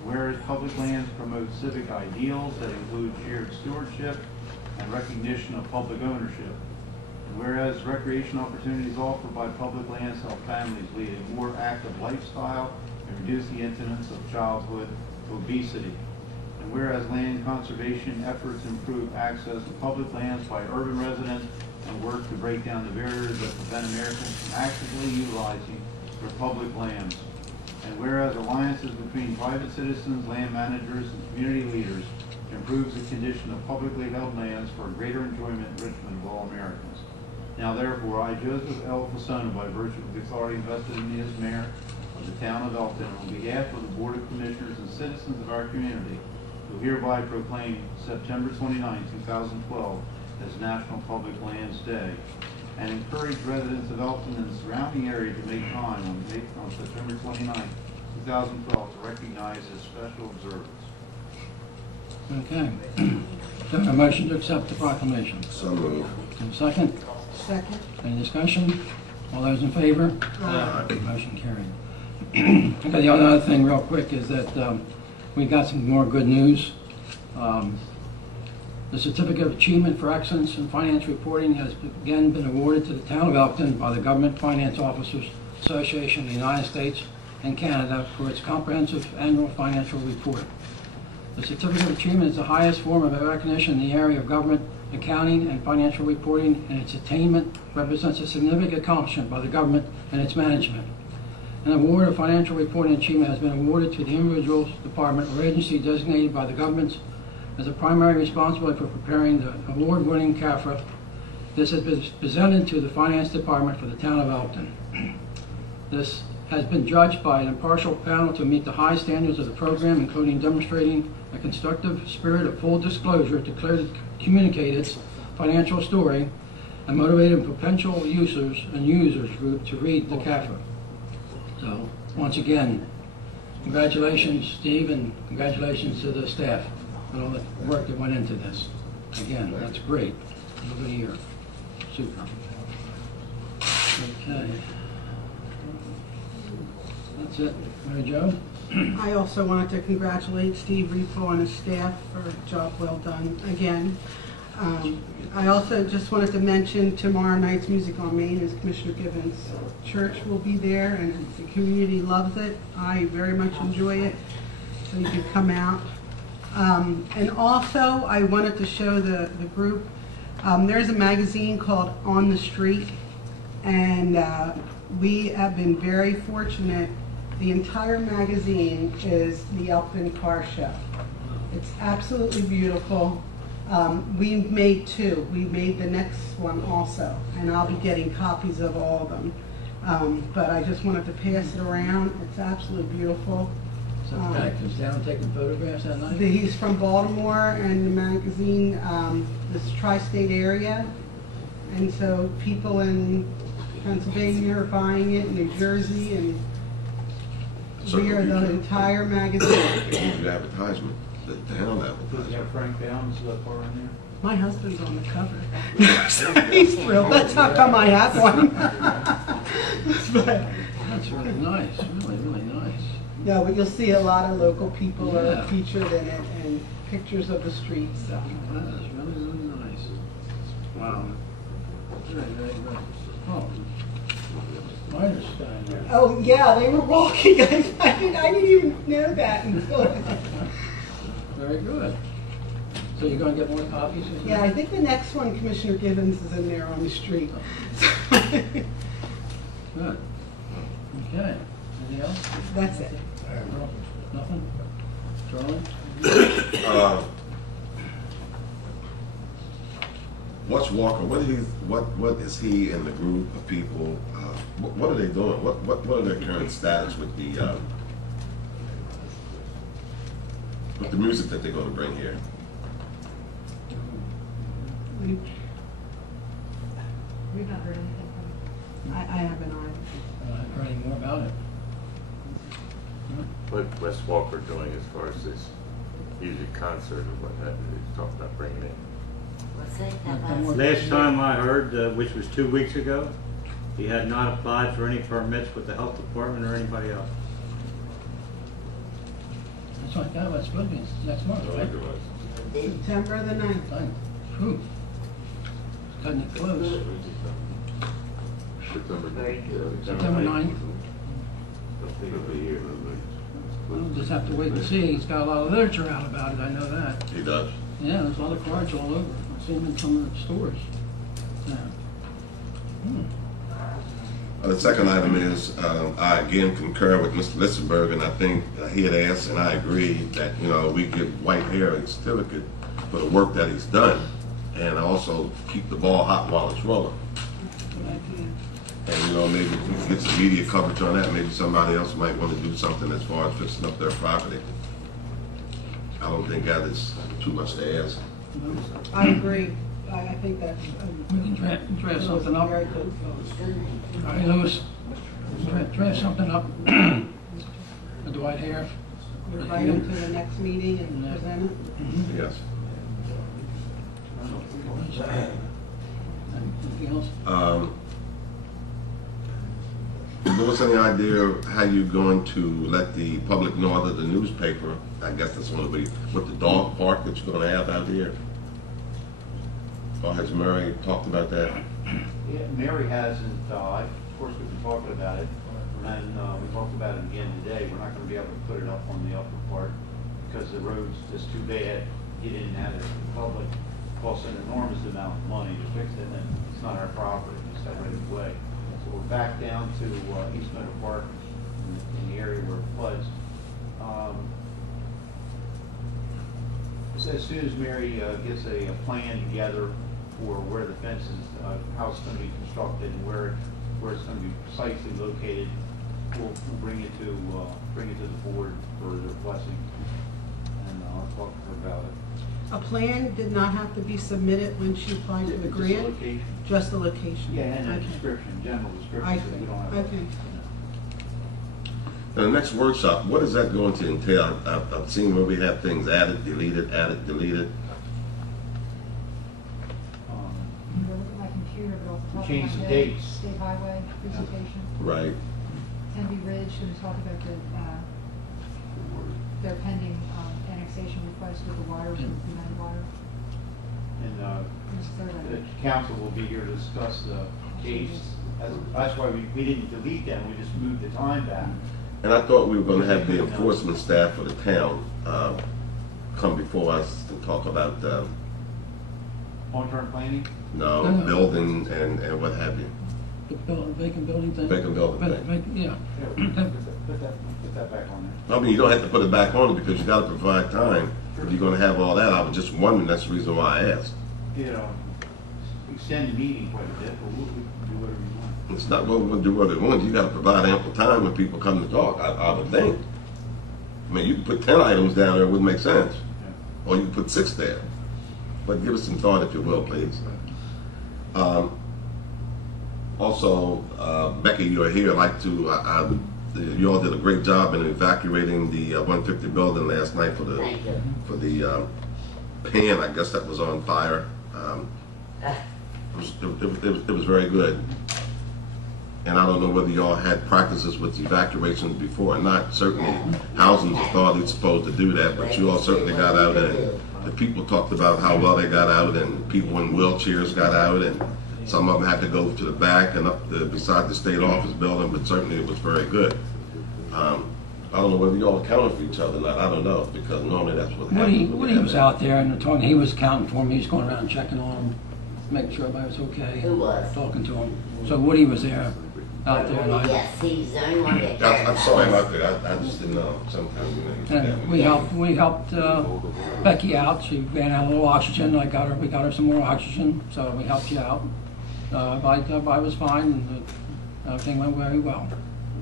Whereas public lands promote civic ideals that include shared stewardship and recognition of public ownership. And whereas recreation opportunities offered by public lands help families lead a more active lifestyle and reduce the incidence of childhood obesity. And whereas land conservation efforts improve access to public lands by urban residents and work to break down the barriers that prevent Americans from actively utilizing their public lands. And whereas alliances between private citizens, land managers, and community leaders improves the condition of publicly held lands for greater enjoyment and enrichment of all Americans. Now therefore, I, Joseph L. Fasona, by virtue of the authority invested in me as mayor of the town of Elkton, on behalf of the Board of Commissioners and citizens of our community, do hereby proclaim September 29, 2012 as National Public Lands Day, and encourage residents of Elkton and the surrounding area to make time on September 29, 2012 to recognize this special observance. Okay. Do I have a motion to accept the proclamation? So moved. And a second? Second. Any discussion? All those in favor? Motion carried. Okay, the other thing real quick is that we got some more good news. The Certificate of Achievement for Excellence in Finance Reporting has again been awarded to the town of Elkton by the Government Finance Officers Association of the United States and Canada for its comprehensive annual financial report. The Certificate of Achievement is the highest form of recognition in the area of government accounting and financial reporting, and its attainment represents a significant accomplishment by the government and its management. An award of financial reporting achievement has been awarded to the individual department or agency designated by the government as a primary responsibility for preparing the award-winning CAFRA. This has been presented to the Finance Department for the town of Elkton. This has been judged by an impartial panel to meet the high standards of the program, including demonstrating a constructive spirit of full disclosure to clearly communicate its financial story and motivating potential users and users group to read the CAFRA. So, once again, congratulations, Steve, and congratulations to the staff and all the work that went into this. Again, that's great. Over here. Super. Okay. That's it. Mary Jo? I also wanted to congratulate Steve Repo and his staff for a job well done again. I also just wanted to mention tomorrow night's Music on Main is Commissioner Gibbons' church will be there, and the community loves it. I very much enjoy it, so you can come out. And also, I wanted to show the group, there's a magazine called On the Street, and we have been very fortunate. The entire magazine is the Elkton Car Show. It's absolutely beautiful. We made two. We made the next one also, and I'll be getting copies of all of them. But I just wanted to pass it around. It's absolutely beautiful. So the guy comes down taking photographs that night? He's from Baltimore, and the magazine, this tri-state area. And so people in Pennsylvania are buying it, New Jersey, and we are the entire magazine. The advertisement, the town Does it advertisement. have Frank Downs that far in there? My husband's on the cover. He's thrilled. That's how come I have one. But, That's really nice, really, really nice. no, but you'll see a lot of local people Yeah. are featured in it, and pictures of the streets. So. That is really, really nice. Wow. Very, very good. Oh. Miners down there. Oh yeah, they were walking. I didn't even know that until. Very good. So you're going to get more copies? Yeah, I think the next one, Commissioner Gibbons, is in there on the street. Good. Okay. Anything else? That's it. Nothing? Charlie? What's Walker? What is he and the group of people? What are they doing? What are their current status with the music that they're going to bring here? We've not heard anything from I haven't either. I haven't heard any more about it. What Wes Walker doing as far as this music concert or what have you? He's talking about bringing in. What's that? Last time I heard, which was 2 weeks ago, he had not applied for any permits with the health department or anybody else. That's like that, what's supposed to be next month, right? September the 9th. Fine. Whew. Cutting it close. Very good. September 9th. We'll just have to wait and see. He's got a lot of literature out about it, I know that. He does. Yeah, there's a lot of cards all over. I've seen them in some of the stores. Yeah. The second item is, I again concur with Mr. Lissenberg, and I think he had asked, and I agree, that, we give White Hair a certificate for the work that he's done, and also keep the ball hot while it's rolling. And, maybe if we can get some media coverage on that, maybe somebody else might want to do something as far as fixing up their property. I don't think that is too much to ask. I agree. I think that's. We can draft something up. Very good. All right, Louis, draft something up with the White Hair. Invite him to the next meeting and present it. Yes. Anything else? Give us any idea of how you're going to let the public know, other than the newspaper, I guess that's going to be, with the dog park that you're going to have out here? Or has Murray talked about that? Yeah, Mary hasn't, of course, we've been talking about it, and we talked about it again today. We're not gonna be able to put it up on the upper part because the road's just too bad. He didn't have it. The public costs an enormous amount of money to fix it, and it's not our property, it's that right of way. So we're back down to East Meadow Park in the area where it floods. So as soon as Mary gets a plan together for where the fence is, how it's going to be constructed and where it's going to be precisely located, we'll bring it to the board for their blessing, and I'll talk to her about it. A plan did not have to be submitted when she applied for the Just a grant? location. Just the location? Yeah, and a Okay. description, general I description, so see. we don't have. Okay. Now, the next workshop, what is that going to entail? I've seen where we have things added, deleted, added, deleted. You're looking at my computer, but off the top of my Change the head, dates. State highway presentation, Right. Tenby Ridge, and talk about their pending annexation request with the water, with United Water. And There's a third the item. council will be here to discuss the dates. That's why we didn't delete them, we just moved the time back. And I thought we were going to have the enforcement staff for the town come before us and talk about, Long-term planning? building and what have you. The vacant building thing? Vacant building thing. Yeah. Put that back on there. I mean, you don't have to put it back on because you got to provide time. If you're going to have all that, I was just wondering, that's the reason why I asked. You know, extend the meeting quite a bit, but we can do whatever you want. It's not what we do what they want. You got to provide ample time when people come to talk, I would think. I mean, you can put 10 items down there, it wouldn't make sense. Or you can put 6 there. But give us some thought, if you will, please. Also, Becky, you're here. I'd like to, you all did a great job in evacuating the 150 building last night for the pan, I guess, that was on fire. It was very good. And I don't know whether y'all had practices with evacuations before or not. Certainly, Housing Authority is supposed to do that, but you all certainly got out, and the people talked about how well they got out, and people in wheelchairs got out, and some of them had to go to the back and up beside the state office building, but certainly it was very good. I don't know whether you all accounted for each other or not. I don't know, because normally that's what happens. When he was out there and talking, he was counting for him. He was going around checking on him, making sure everybody was okay. Who was? Talking to him. So Woody was there, out there. And Yes, he's the only one that cared. I'm sorry about that. I just didn't know. Sometimes you know. And we helped Becky out. She ran out a little oxygen. We got her some more oxygen. So we helped you out. I was fine, and everything went very well.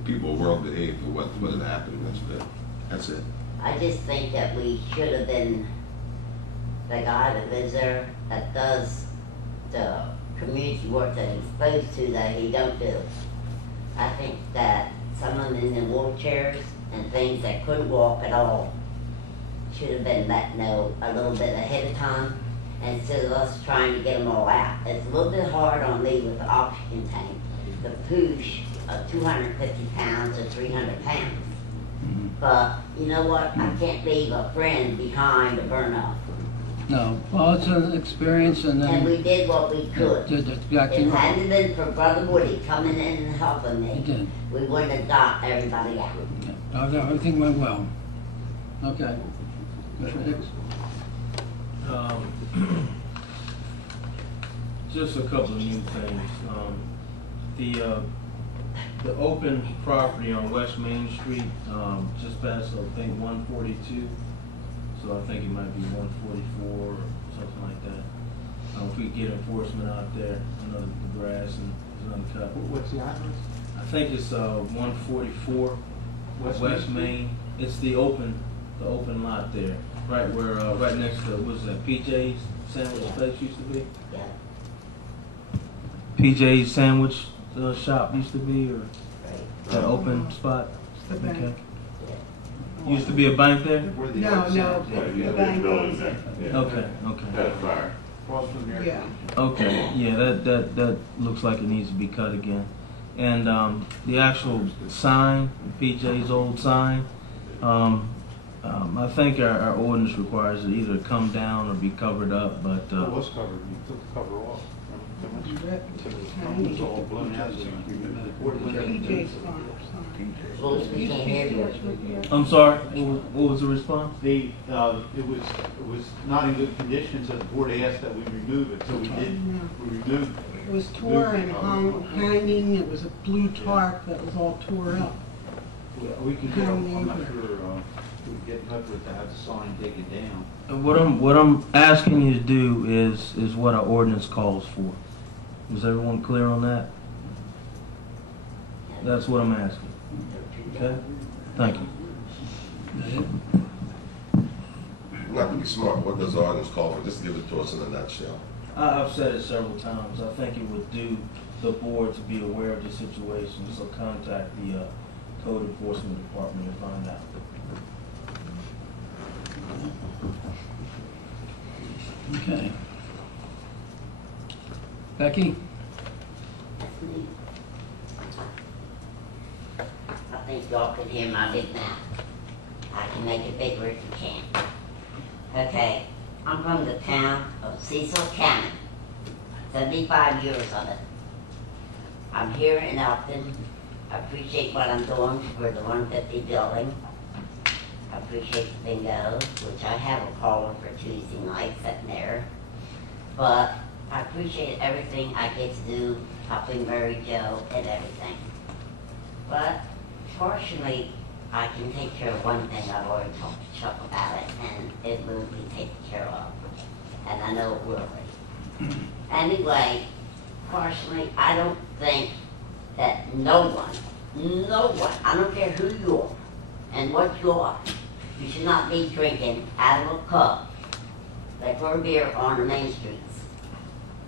People were well behaved for what had happened. That's good. That's it. I just think that we should have been the guy that lives there that does the community work that he's supposed to that he don't do. I think that someone in the wheelchairs and things that couldn't walk at all should have been let know a little bit ahead of time instead of us trying to get them all out. It's a little bit hard on me with the oxygen tank, the push of 250 pounds or 300 pounds. But you know what? I can't leave a friend behind to burn up. No, well, it's an experience, and then... And we did what we could. That's exactly If it right. hadn't been for Brother Woody coming in and helping He me, did. we wouldn't have got everybody out. Everything went well. Okay. Mr. Hicks? Just a couple of new things. The open property on West Main Street, just past, I think, 142. So I think it might be 144 or something like that. If we could get enforcement out there, the grass and is uncut. What's the address? I think it's 144 West Main. It's the open lot there, right where right next to what's that? PJ's sandwich place used to be. Yeah. PJ's sandwich shop used to be, or that open spot. The bank. Okay. Used to be a bank there. No, the bank owns it. Okay. Had a fire. Across from there. Yeah. Okay, yeah, that looks like it needs to be cut again. And the actual sign, PJ's old sign, I think our ordinance requires it either come down or be covered up, but, It was covered, you took the cover off. Remember? It was all blown out, so you removed PJ's it. farm, Well, we can't hear you. I'm sorry, what was the response? It was not in good condition, so the board asked that we remove it, so we did, we removed it. It was tore and hanging, it was a blue tarp that was all tore up. We can get, I'm not sure, we can get in touch with to have the sign taken down. And what I'm asking you to do is what our ordinance calls for. Is everyone clear on that? That's what I'm asking. Okay? Thank you. Not to be smart, what does the ordinance call for? Just give it to us in a nutshell. I've said it several times. I think it would do the board to be aware of the situation, so contact the code enforcement department and find out. Okay. Becky? I think y'all can hear my big mouth. I can make it bigger if you can. Okay, I'm from the town of Cecil County, 75 years of it. I'm here in Elkton. I appreciate what I'm doing for the 150 building. I appreciate the bingo, which I have a caller for Tuesday night sitting there. But I appreciate everything I get to do, helping Mary Jo and everything. But fortunately, I can take care of one thing. I've already talked to Chuck about it, and it will be taken care of. And I know it will be. Anyway, fortunately, I don't think that no one, I don't care who you are and what you are, you should not be drinking out of a cup, like for a beer on the main streets,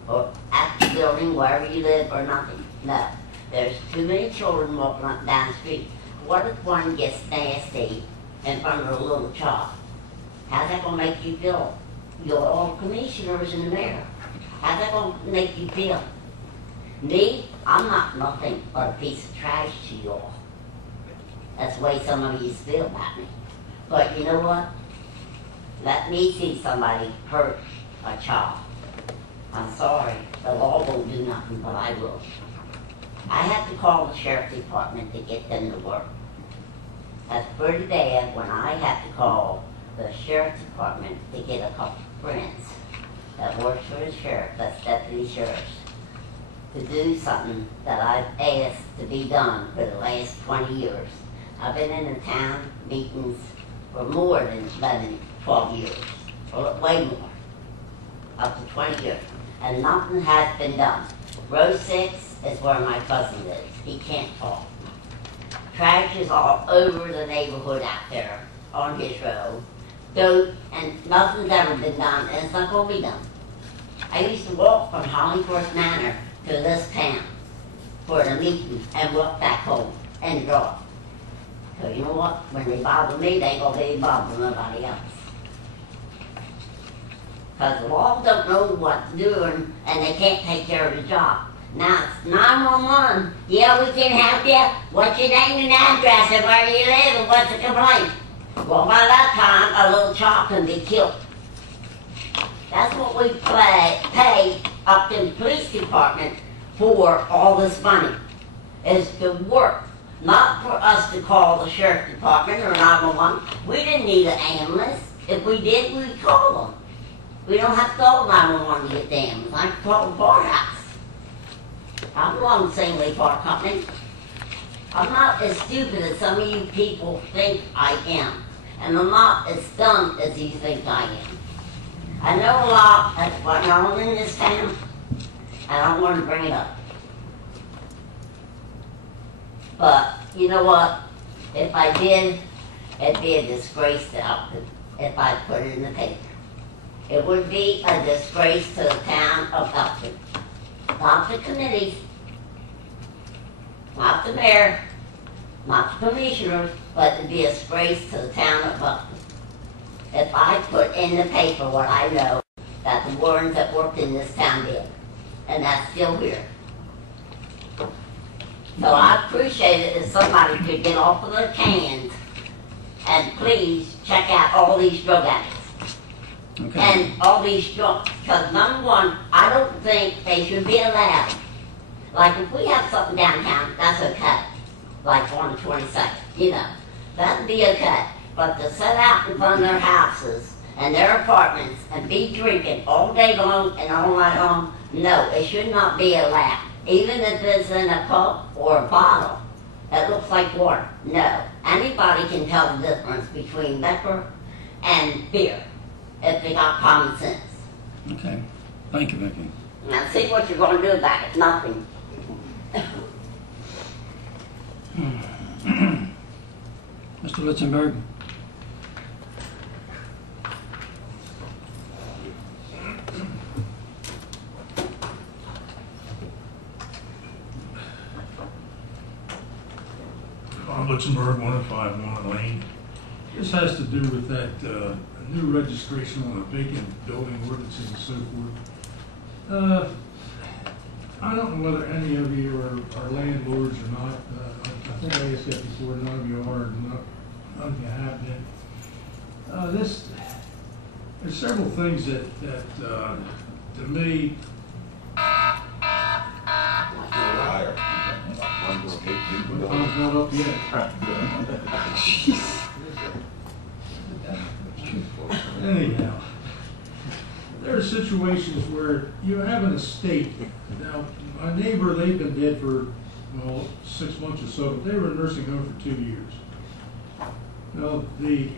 or at the building, wherever you live, or nothing. No. There's too many children walking up and down the street. What if one gets nasty in front of a little child? How's that going to make you feel? You're all commissioners in the mayor. How's that going to make you feel? Me, I'm not nothing but a piece of trash to you all. That's the way some of you feel about me. But you know what? Let me see somebody hurt a child. I'm sorry, the law won't do nothing, but I will. I have to call the sheriff department to get them to work. That's pretty bad when I have to call the sheriff department to get a couple friends that works for the sheriff, that's deputy sheriffs, to do something that I've asked to be done for the last 20 years. I've been in the town meetings for more than 11, 12 years, or way more, up to 20 years, and nothing has been done. Row 6 is where my cousin lives. He can't talk. Trash is all over the neighborhood out there on his road. Dope, and nothing's ever been done, and it's not going to be done. I used to walk from Hollywood Manor to this town for the meeting and walk back home and draw. So you know what? When they bother me, they ain't going to be bothering nobody else. Because the law don't know what to do, and they can't take care of the job. Now it's 911. Yeah, we can help you. What's your name and address and where you live and what's the complaint? Well, by that time, a little child can be killed. That's what we pay up to the police department for all this money, is to work. Not for us to call the sheriff department or 911. We didn't need an ambulance. If we did, we'd call them. We don't have to call 911 to get the ambulance. I can call the bar house. I belong to Singly Bar Company. I'm not as stupid as some of you people think I am. And I'm not as dumb as you think I am. I know a lot that's what's on in this town, and I want to bring it up. But, you know what? If I did, it'd be a disgrace to Elkton if I put it in the paper. It would be a disgrace to the town of Elkton. Not the committees, not the mayor, not the commissioners, but it'd be a disgrace to the town of Elkton. If I put in the paper what I know that the Warrens that worked in this town did, and that's still here. So I appreciate it if somebody could get off of their cans and please check out all these drug addicts. Okay. And all these joints, because number one, I don't think they should be allowed. Like if we have something downtown, that's okay. Like on the 22nd, you know, that'd be okay. But to sit out in front of their houses and their apartments and be drinking all day long and all night long, no, it should not be allowed. Even if it's in a cup or a bottle, it looks like water. No, anybody can tell the difference between liquor and beer if they got common sense. Okay. Thank you, Vicki. Now see what you're going to do about it. Nothing. Mr. Litzenberg? Bob Litzenberg, 105 Lane. This has to do with that new registration on the vacant building ordinances and so forth. I don't know whether any of you are landlords or not. I think I asked that before. None of you are, none of you have been. There's several things that to me. Time's not up yet. Anyhow, there are situations where you have an estate. Now, my neighbor, they've been dead for, well, 6 months or so, but they were in a nursing home for 2 years. Now, the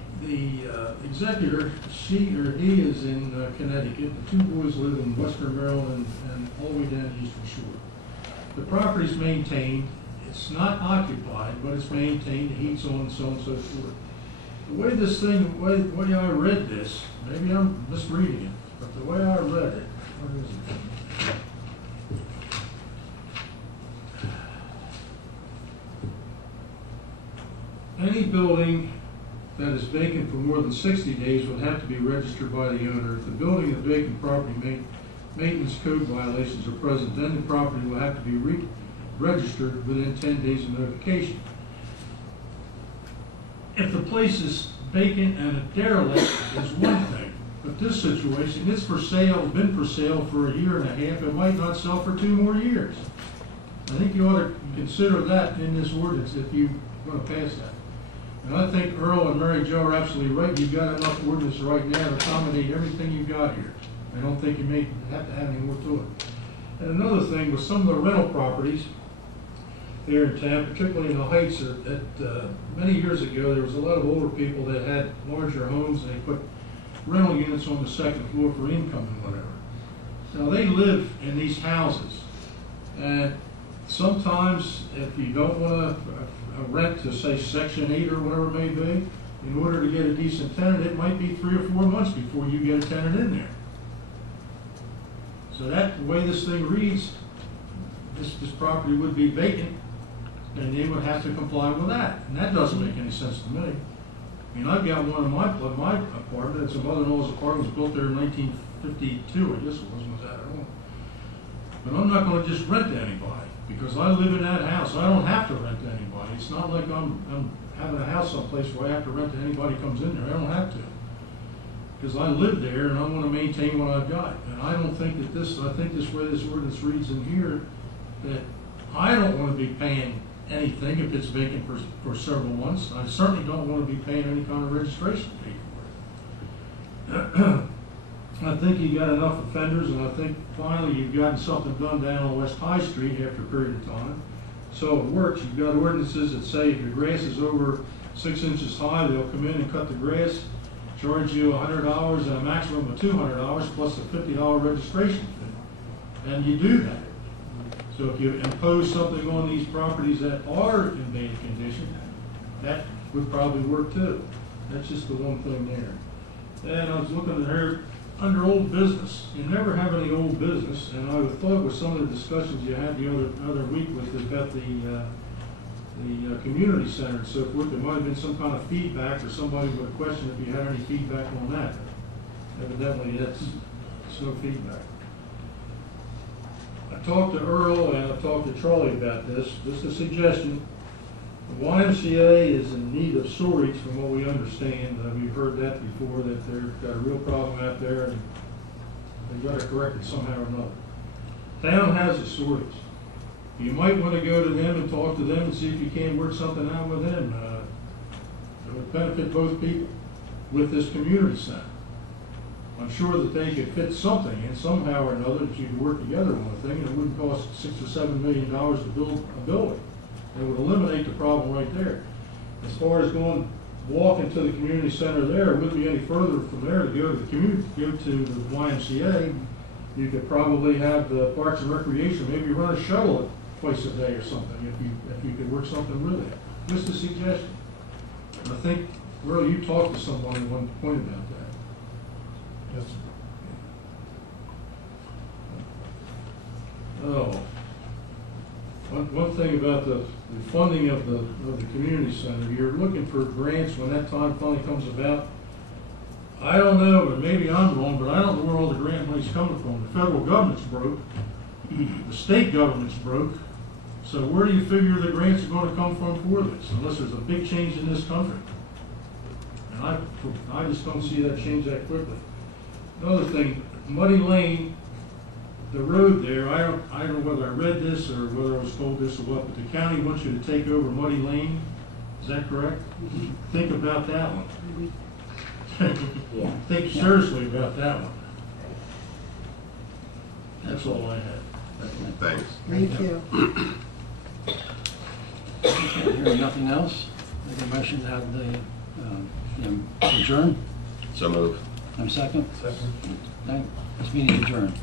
executor, she or he is in Connecticut. The 2 boys live in Western Maryland and all the way down the Eastern Shore. The property's maintained. It's not occupied, but it's maintained, the heat's on, and so on and so forth. The way this thing, the way I read this, maybe I'm misreading it, but the way I read it, where is it? Any building that is vacant for more than 60 days would have to be registered by the owner. If the building and vacant property maintenance code violations are present, then the property will have to be registered within 10 days of notification. If the place is vacant and a derelict is one thing, but this situation, it's for sale, been for sale for 1.5 years, it might not sell for 2 more years. I think you ought to consider that in this ordinance if you want to pass that. And I think Earl and Mary Jo are absolutely right. You've got enough ordinance right now to accommodate everything you've got here. I don't think you may have to add any more to it. And another thing, with some of the rental properties here in town, particularly in the Heights, that many years ago there was a lot of older people that had larger homes and they put rental units on the 2nd floor for income and whatever. Now they live in these houses, and sometimes if you don't want to rent to say Section 8 or whatever it may be, in order to get a decent tenant, it might be 3 or 4 months before you get a tenant in there. So that, the way this thing reads, this property would be vacant, and they would have to comply with that. And that doesn't make any sense to me. I mean, I've got one in my apartment. It's a mother-in-law's apartment. It was built there in 1952. I guess it was that at all. But I'm not going to just rent to anybody because I live in that house. I don't have to rent to anybody. It's not like I'm having a house someplace where I have to rent to anybody who comes in there. I don't have to. Because I live there and I want to maintain what I've got. And I don't think that I think this way this ordinance reads in here, that I don't want to be paying anything if it's vacant for several months. I certainly don't want to be paying any kind of registration fee for it. I think you got enough offenders, and I think finally you've gotten something done down on West High Street after a period of time. So it works. You've got ordinances that say if your grass is over 6 inches high, they'll come in and cut the grass, charge you $100 and a maximum of $200 plus a $50 registration fee. And you do that. So if you impose something on these properties that are in bad condition, that would probably work too. That's just the one thing there. And I was looking at her under old business. You never have any old business, and I thought with some of the discussions you had the other week about the community center and so forth, there might have been some kind of feedback, or somebody would have questioned if you had any feedback on that. Evidently, that's no feedback. I talked to Earl and I talked to Charlie about this. Just a suggestion. The YMCA is in need of sewerage from what we understand. We've heard that before, that they've got a real problem out there and they've got to correct it somehow or another. Town has a sewerage. You might want to go to them and talk to them and see if you can work something out with them. It would benefit both people with this community center. I'm sure that they could fit something in somehow or another that you could work together on a thing, and it wouldn't cost $6 or $7 million to build a building. It would eliminate the problem right there. As far as walking to the community center there, it wouldn't be any further from there to go to the community, go to the YMCA. You could probably have the Parks and Recreation, maybe run a shuttle twice a day or something, if you could work something with it. Just a suggestion. I think, well, you talked to someone at one point about that. Yes. Oh, one thing about the funding of the community center, you're looking for grants when that time finally comes about. I don't know, but maybe I'm wrong, but I don't know where all the grant money's coming from. The federal government's broke, the state government's broke, so where do you figure the grants are going to come from for this, unless there's a big change in this country? And I just don't see that change that quickly. Another thing, Muddy Lane, the road there, I don't know whether I read this or whether I was told this or what, but the county wants you to take over Muddy Lane. Is that correct? Think about that one. Yeah. Think seriously about that one. That's all I had. Thanks. Thank you. Hearing nothing else, make a motion to have the adjourn. So moved. I'm second. Second. This meeting adjourned.